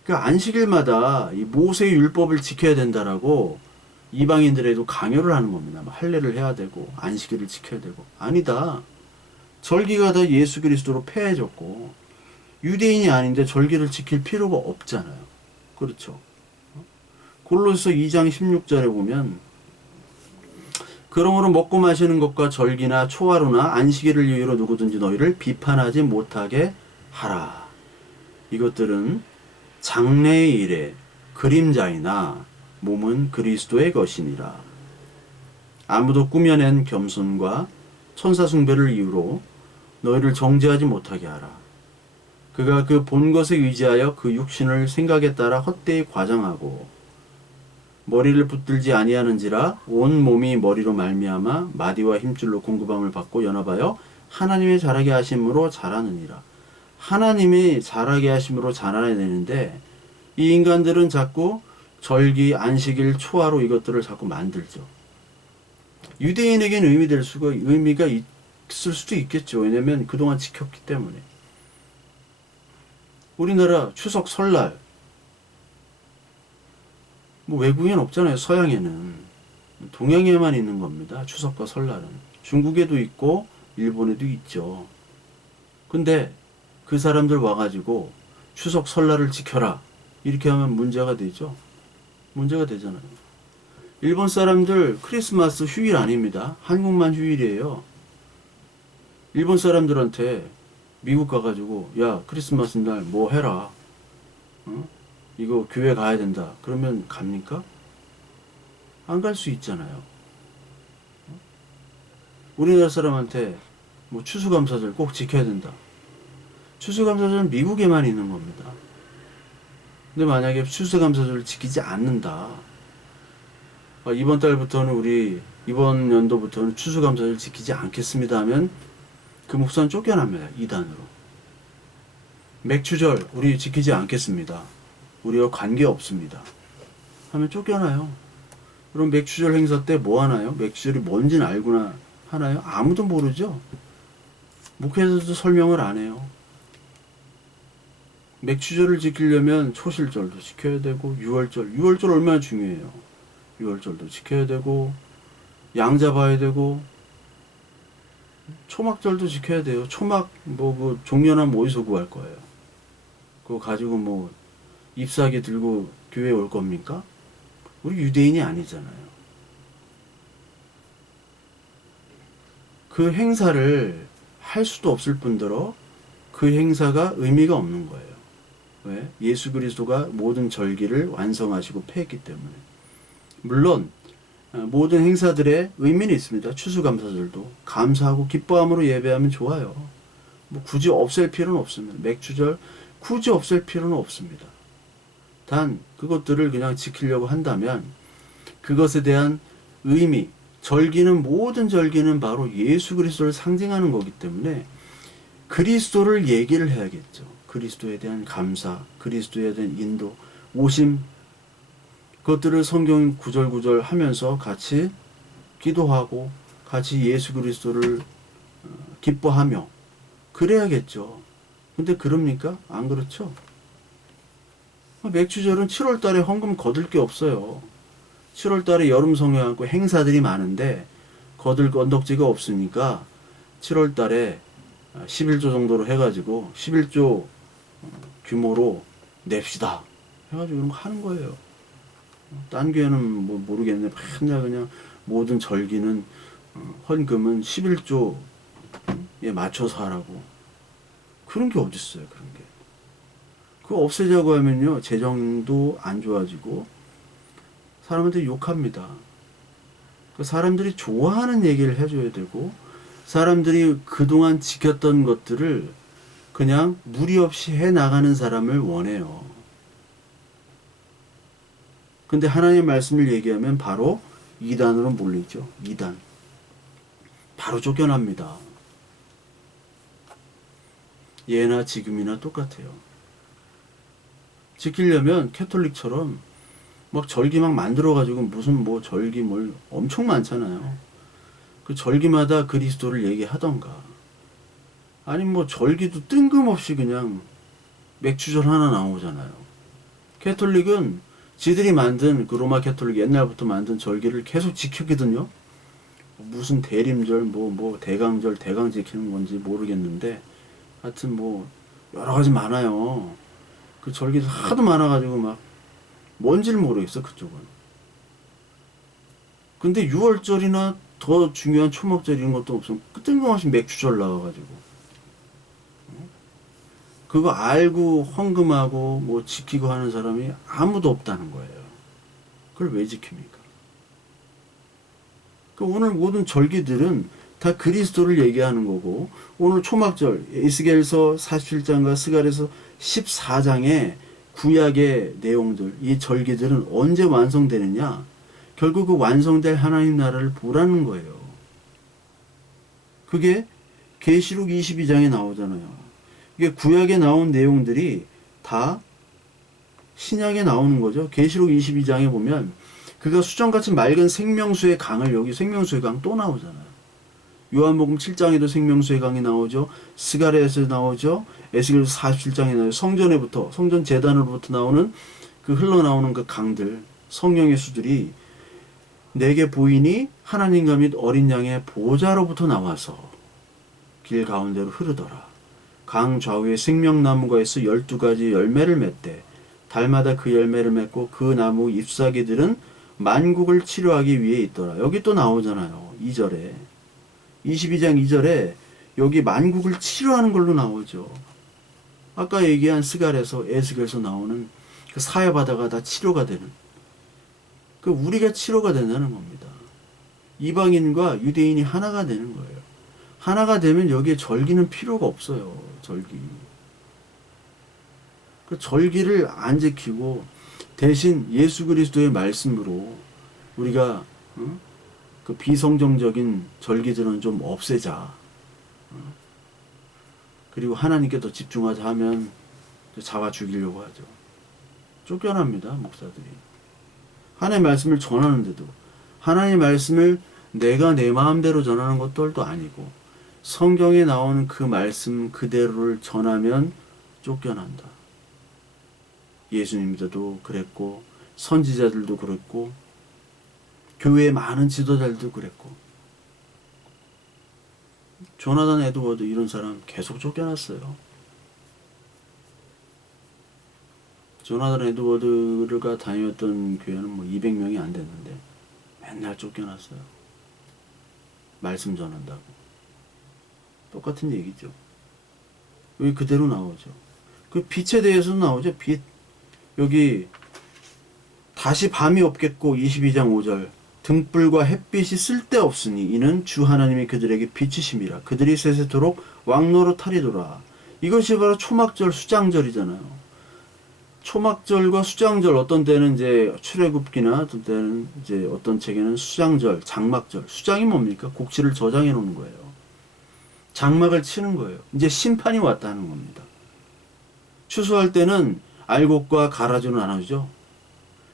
그 안식일마다 이 모세의 율법을 지켜야 된다라고 이방인들에도 강요를 하는 겁니다. 할례를 해야 되고 안식일을 지켜야 되고. 아니다. 절기가 다 예수 그리스도로 폐해졌고 유대인이 아닌데 절기를 지킬 필요가 없잖아요. 그렇죠. 골로새서 2장 16절에 보면 그러므로 먹고 마시는 것과 절기나 초하루나 안식일을 이유로 누구든지 너희를 비판하지 못하게 하라. 이것들은 장래의 일에 그림자이나 몸은 그리스도의 것이니라. 아무도 꾸며낸 겸손과 천사 숭배를 이유로 너희를 정죄하지 못하게 하라. 그가 그 본 것에 의지하여 그 육신을 생각에 따라 헛되이 과장하고 머리를 붙들지 아니하는지라 온 몸이 머리로 말미암아 마디와 힘줄로 공급함을 받고 연합하여 하나님의 자라게 하심으로 자라느니라. 하나님이 자라게 하심으로 자라야 되는데 이 인간들은 자꾸 절기, 안식일, 초하루 이것들을 자꾸 만들죠. 유대인에게는 의미가 있을 수도 있겠죠. 왜냐면 그동안 지켰기 때문에. 우리나라 추석 설날 뭐 외국에는 없잖아요. 서양에는. 동양에만 있는 겁니다. 추석과 설날은. 중국에도 있고 일본에도 있죠. 근데 그 사람들 와가지고 추석 설날을 지켜라 이렇게 하면 문제가 되죠. 문제가 되잖아요. 일본 사람들 크리스마스 휴일 아닙니다. 한국만 휴일이에요. 일본 사람들한테 미국 가가지고 야 크리스마스 날 뭐 해라. 이거 교회 가야 된다. 그러면 갑니까? 안 갈 수 있잖아요. 우리나라 사람한테 뭐 추수감사절 꼭 지켜야 된다. 추수감사절은 미국에만 있는 겁니다. 근데 만약에 추수감사절을 지키지 않는다. 이번 달부터는 이번 연도부터는 추수감사절 지키지 않겠습니다 하면 그 목사는 쫓겨납니다. 이단으로. 맥추절 우리 지키지 않겠습니다. 우리와 관계 없습니다. 하면 쫓겨나요. 그럼 맥추절 행사 때 뭐 하나요? 맥추절이 뭔지는 알고나 하나요? 아무도 모르죠. 목회에서도 설명을 안 해요. 맥추절을 지키려면 초실절도 지켜야 되고 6월절 얼마나 중요해요. 6월절도 지켜야 되고 양 잡아야 되고 초막절도 지켜야 돼요. 초막 그 종려나무 어디서 구할 거예요? 그거 가지고 뭐 잎사귀 들고 교회에 올 겁니까? 우리 유대인이 아니잖아요. 그 행사를 할 수도 없을 뿐더러 그 행사가 의미가 없는 거예요. 왜? 예수 그리스도가 모든 절기를 완성하시고 폐했기 때문에. 물론 모든 행사들의 의미는 있습니다. 추수감사절도 감사하고 기뻐함으로 예배하면 좋아요. 뭐 굳이 없앨 필요는 없습니다. 맥추절 굳이 없앨 필요는 없습니다. 단 그것들을 그냥 지키려고 한다면 그것에 대한 의미, 모든 절기는 바로 예수 그리스도를 상징하는 거기 때문에 그리스도를 얘기를 해야겠죠. 그리스도에 대한 감사, 그리스도에 대한 인도, 오심, 그것들을 성경 구절구절 하면서 같이 기도하고 같이 예수 그리스도를 기뻐하며 그래야겠죠. 근데 그럽니까? 안 그렇죠? 맥추절은 7월 달에 헌금 거둘 게 없어요. 7월 달에 여름 성형하고 행사들이 많은데 거둘 건덕지가 없으니까 7월 달에 11조 정도로 해가지고 11조 규모로 냅시다 해가지고 이런 거 하는 거예요. 딴 교회는 뭐 모르겠네. 맨날 그냥 모든 절기는 헌금은 11조에 맞춰서 하라고. 그런 게 어딨어요. 그런 게. 그거 없애자고 하면요, 재정도 안 좋아지고 사람한테 욕합니다. 그 사람들이 좋아하는 얘기를 해줘야 되고, 사람들이 그동안 지켰던 것들을 그냥 무리 없이 해 나가는 사람을 원해요. 근데 하나님의 말씀을 얘기하면 바로 이단으로 몰리죠. 이단. 바로 쫓겨납니다. 예나 지금이나 똑같아요. 지키려면 캐톨릭처럼 막 절기 막 만들어가지고 무슨 뭐 절기 뭘 엄청 많잖아요. 그 절기마다 그리스도를 얘기하던가. 아니 뭐 절기도 뜬금없이 그냥 맥주절 하나 나오잖아요. 캐톨릭은 지들이 만든 그 로마 캐톨릭 옛날부터 만든 절기를 계속 지켰거든요. 무슨 대림절 뭐 대강절 대강 지키는 건지 모르겠는데 하여튼 뭐 여러 가지 많아요. 그 절기도 하도 많아가지고 막 뭔지를 모르겠어 그쪽은. 근데 6월절이나 더 중요한 초막절 이런 것도 없으면 뜬금없이 맥주절 나와가지고 그거 알고 헌금하고 뭐 지키고 하는 사람이 아무도 없다는 거예요. 그걸 왜 지킵니까? 그 오늘 모든 절기들은 다 그리스도를 얘기하는 거고, 오늘 초막절 에스겔서 47장과 스가랴서 14장의 구약의 내용들, 이 절기들은 언제 완성되느냐? 결국 그 완성될 하나님 나라를 보라는 거예요. 그게 계시록 22장에 나오잖아요. 이게 구약에 나온 내용들이 다 신약에 나오는 거죠. 계시록 22장에 보면 그가 수정같이 맑은 생명수의 강을, 여기 생명수의 강 또 나오잖아요. 요한복음 7장에도 생명수의 강이 나오죠. 스가랴에서 나오죠. 에스겔서 47장에 나오죠. 성전에부터, 성전 제단으로부터 나오는 그 흘러나오는 그 강들, 성령의 수들이 내게 보이니 하나님과 및 어린 양의 보좌로부터 나와서 길 가운데로 흐르더라. 강 좌우에 생명나무가 있어 12가지 열매를 맺되 달마다 그 열매를 맺고 그 나무 잎사귀들은 만국을 치료하기 위해 있더라. 여기 또 나오잖아요. 2절에. 22장 2절에 여기 만국을 치료하는 걸로 나오죠. 아까 얘기한 스갈에서 에스겔에서 나오는 그 사해바다가 다 치료가 되는, 그 우리가 치료가 된다는 겁니다. 이방인과 유대인이 하나가 되는 거예요. 하나가 되면 여기에 절기는 필요가 없어요. 절기. 그 절기를 안 지키고 대신 예수 그리스도의 말씀으로 우리가 그 비성경적인 절기들은 좀 없애자. 그리고 하나님께 더 집중하자 하면 잡아 죽이려고 하죠. 쫓겨납니다. 목사들이. 하나님의 말씀을 전하는데도 하나님의 말씀을 내가 내 마음대로 전하는 것도 아니고 성경에 나오는 그 말씀 그대로를 전하면 쫓겨난다. 예수님도 그랬고 선지자들도 그랬고 교회의 많은 지도자들도 그랬고 조나단 에드워드 이런 사람 계속 쫓겨났어요. 조나단 에드워드가 다녔던 교회는 뭐 200명이 안 됐는데 맨날 쫓겨났어요. 말씀 전한다고. 똑같은 얘기죠. 여기 그대로 나오죠. 그 빛에 대해서도 나오죠. 빛. 여기 다시 밤이 없겠고 22장 5절 등불과 햇빛이 쓸데없으니 이는 주 하나님이 그들에게 빛이심이라. 그들이 세세토록 왕노릇하리도라. 이것이 바로 초막절 수장절이잖아요. 초막절과 수장절, 어떤 때는 이제 출애굽기나 어떤 때는 이제 어떤 책에는 수장절, 장막절. 수장이 뭡니까? 곡지를 저장해 놓는 거예요. 장막을 치는 거예요. 이제 심판이 왔다는 겁니다. 추수할 때는 알곡과 가라지로 나누죠.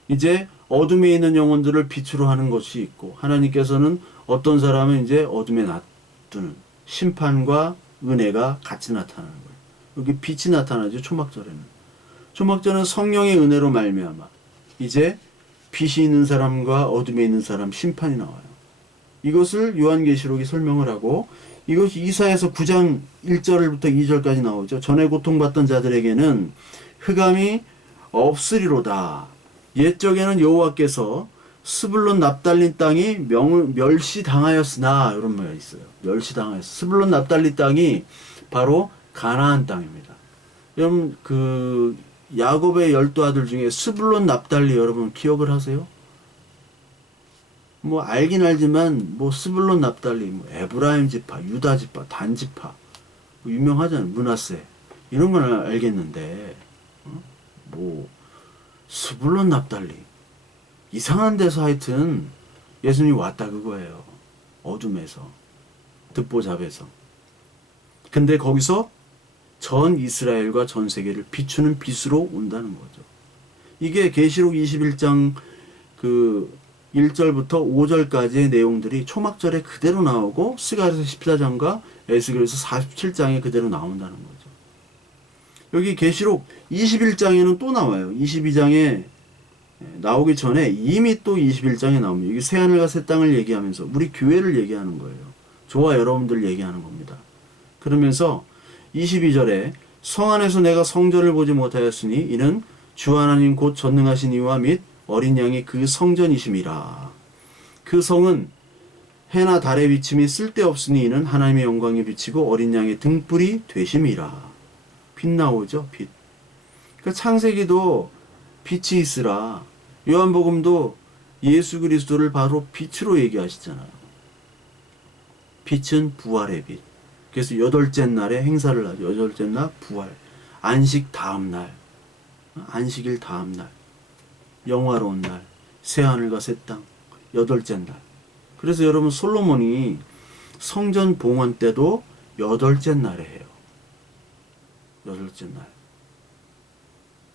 이제 어둠에 있는 영혼들을 빛으로 하는 것이 있고, 하나님께서는 어떤 사람은 이제 어둠에 놔두는 심판과 은혜가 같이 나타나는 거예요. 여기 빛이 나타나죠. 초막절에는. 초막절은 성령의 은혜로 말미암아 이제 빛이 있는 사람과 어둠에 있는 사람 심판이 나와요. 이것을 요한계시록이 설명을 하고, 이것이 이사야서 9장 1절부터 2절까지 나오죠. 전에 고통받던 자들에게는 흑암이 없으리로다. 옛적에는 여호와께서 스불론 납달리 땅이 멸시당하였으나, 이런 말이 있어요. 멸시당하였어. 스불론 납달리 땅이 바로 가나안 땅입니다. 여러분, 그 야곱의 12아들 중에 스불론 납달리 여러분 기억을 하세요? 뭐 알긴 알지만 뭐 스불론 납달리, 뭐 에브라임 지파, 유다 지파, 단 지파 뭐 유명하잖아요. 므낫세 이런 건 알겠는데 뭐 스불론 납달리 이상한 데서 하여튼 예수님이 왔다 그거예요. 어둠에서 듣보잡에서. 근데 거기서 전 이스라엘과 전 세계를 비추는 빛으로 온다는 거죠. 이게 계시록 21장 그 1절부터 5절까지의 내용들이 초막절에 그대로 나오고 스가랴서 14장과 에스겔서 47장에 그대로 나온다는 거죠. 여기 계시록 21장에는 또 나와요. 22장에 나오기 전에 이미 또 21장에 나옵니다. 이게 새하늘과 새 땅을 얘기하면서 우리 교회를 얘기하는 거예요. 저와 여러분들 얘기하는 겁니다. 그러면서 22절에 성 안에서 내가 성전을 보지 못하였으니 이는 주 하나님 곧 전능하신 이와 및 어린 양이 그 성전이심이라. 그 성은 해나 달의 비침이 쓸데없으니 이는 하나님의 영광이 비치고 어린 양의 등불이 되심이라. 빛 나오죠, 빛. 그러니까 창세기도 빛이 있으라. 요한복음도 예수 그리스도를 바로 빛으로 얘기하시잖아요. 빛은 부활의 빛. 그래서 여덟째 날에 행사를 하죠. 여덟째 날 부활. 안식 다음 날. 안식일 다음 날. 영화로운 날. 새하늘과 새 땅. 여덟째 날. 그래서 여러분 솔로몬이 성전 봉헌 때도 여덟째 날에 해요. 여덟째 날.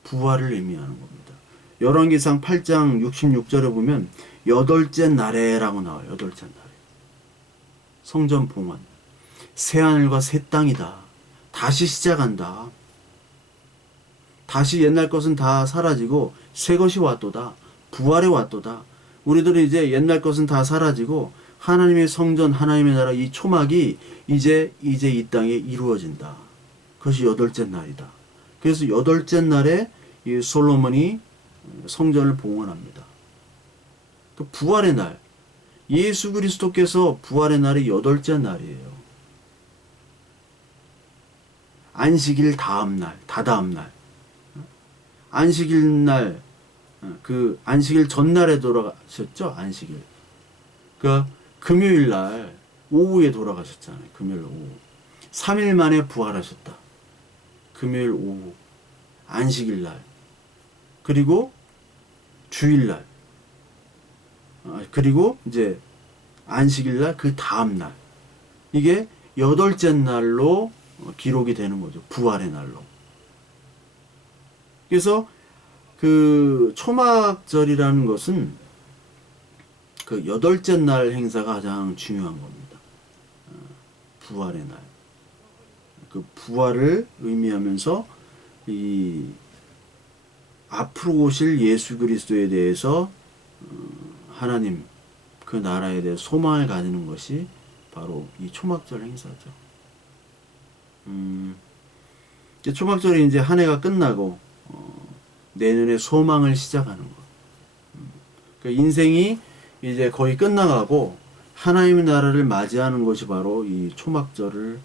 부활을 의미하는 겁니다. 열왕기상 8장 66절에 보면 여덟째 날에라고 나와요. 여덟째 날에. 성전 봉헌. 새하늘과 새 땅이다. 다시 시작한다. 다시 옛날 것은 다 사라지고 새 것이 왔도다. 부활에 왔도다. 우리들은 이제 옛날 것은 다 사라지고 하나님의 성전, 하나님의 나라 이 초막이 이제 이 땅에 이루어진다. 그것이 여덟째 날이다. 그래서 여덟째 날에 이 솔로몬이 성전을 봉헌합니다. 그 부활의 날, 예수 그리스도께서 부활의 날이 여덟째 날이에요. 안식일 다음 날, 다다음 날. 안식일 날, 그 안식일 전날에 돌아가셨죠? 안식일. 그 금요일 날 오후에 돌아가셨잖아요. 금요일 오후. 3일 만에 부활하셨다. 금요일 오후. 안식일 날. 그리고 주일 날. 그리고 이제 안식일 날 그 다음 날. 이게 여덟째 날로 기록이 되는 거죠. 부활의 날로. 그래서 그 초막절이라는 것은 그 여덟째 날 행사가 가장 중요한 겁니다. 부활의 날. 그 부활을 의미하면서 이 앞으로 오실 예수 그리스도에 대해서 하나님 그 나라에 대해 소망을 가지는 것이 바로 이 초막절 행사죠. 초막절이 이제 한 해가 끝나고 내년에 소망을 시작하는 것. 그러니까 인생이 이제 거의 끝나가고 하나님의 나라를 맞이하는 것이 바로 이 초막절을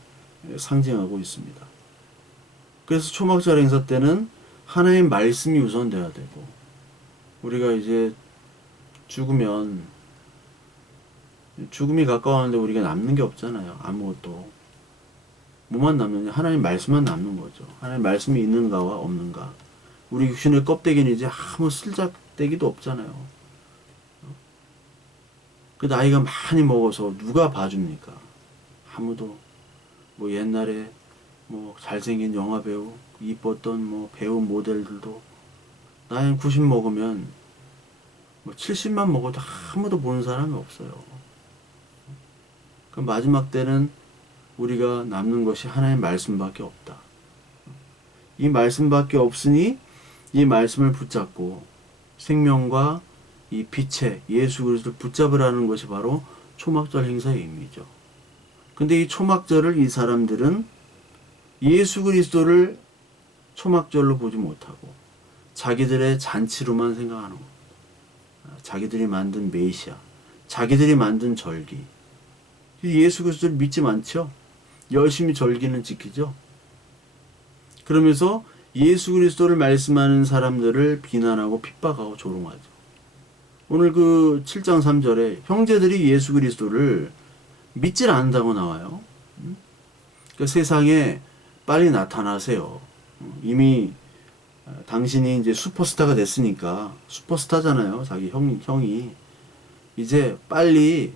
상징하고 있습니다. 그래서 초막절 행사 때는 하나님의 말씀이 우선돼야 되고, 우리가 이제 죽으면 죽음이 가까웠는데 우리가 남는 게 없잖아요. 아무것도. 뭐만 남느냐? 하나님 말씀만 남는 거죠. 하나님 말씀이 있는가와 없는가. 우리 육신의 껍데기는 이제 아무 쓸작대기도 없잖아요. 그 나이가 많이 먹어서 누가 봐줍니까? 아무도. 뭐 옛날에 뭐 잘생긴 영화배우, 이뻤던 뭐 배우 모델들도 나이 90 먹으면 뭐 70만 먹어도 아무도 보는 사람이 없어요. 그 마지막 때는 우리가 남는 것이 하나님의 말씀밖에 없다. 이 말씀밖에 없으니 이 말씀을 붙잡고 생명과 이 빛의 예수 그리스도를 붙잡으라는 것이 바로 초막절 행사의 의미죠. 근데 이 초막절을 이 사람들은 예수 그리스도를 초막절로 보지 못하고 자기들의 잔치로만 생각하는 겁니다. 자기들이 만든 메시아, 자기들이 만든 절기. 예수 그리스도를 믿지 않죠. 열심히 절기는 지키죠. 그러면서 예수 그리스도를 말씀하는 사람들을 비난하고 핍박하고 조롱하죠. 오늘 그 7장 3절에 형제들이 예수 그리스도를 믿질 않는다고 나와요. 그러니까 세상에 빨리 나타나세요. 이미 당신이 이제 슈퍼스타가 됐으니까, 슈퍼스타잖아요. 자기 형이. 이제 빨리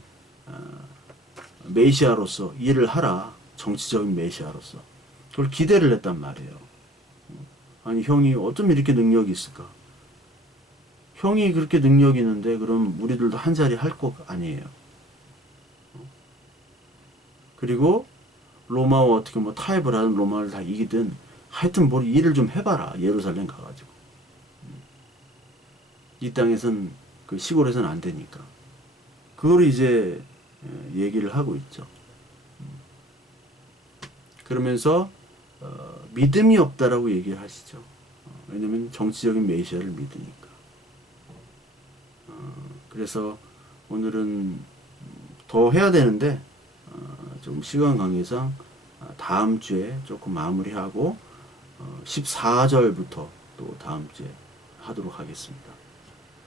메시아로서 일을 하라. 정치적인 메시아로서. 그걸 기대를 했단 말이에요. 아니, 형이 어쩜 이렇게 능력이 있을까? 형이 그렇게 능력이 있는데 그럼 우리들도 한 자리 할 것 아니에요. 그리고 로마와 어떻게 뭐 타협을 하든 로마를 다 이기든 하여튼 뭘 일을 좀 해봐라. 예루살렘 가가지고. 이 땅에선 그 시골에선 안 되니까. 그걸 이제 얘기를 하고 있죠. 그러면서 믿음이 없다라고 얘기를 하시죠. 왜냐면 정치적인 메시아를 믿으니까. 그래서 오늘은 더 해야 되는데 좀 시간 관계상 다음 주에 조금 마무리하고 14절부터 또 다음 주에 하도록 하겠습니다.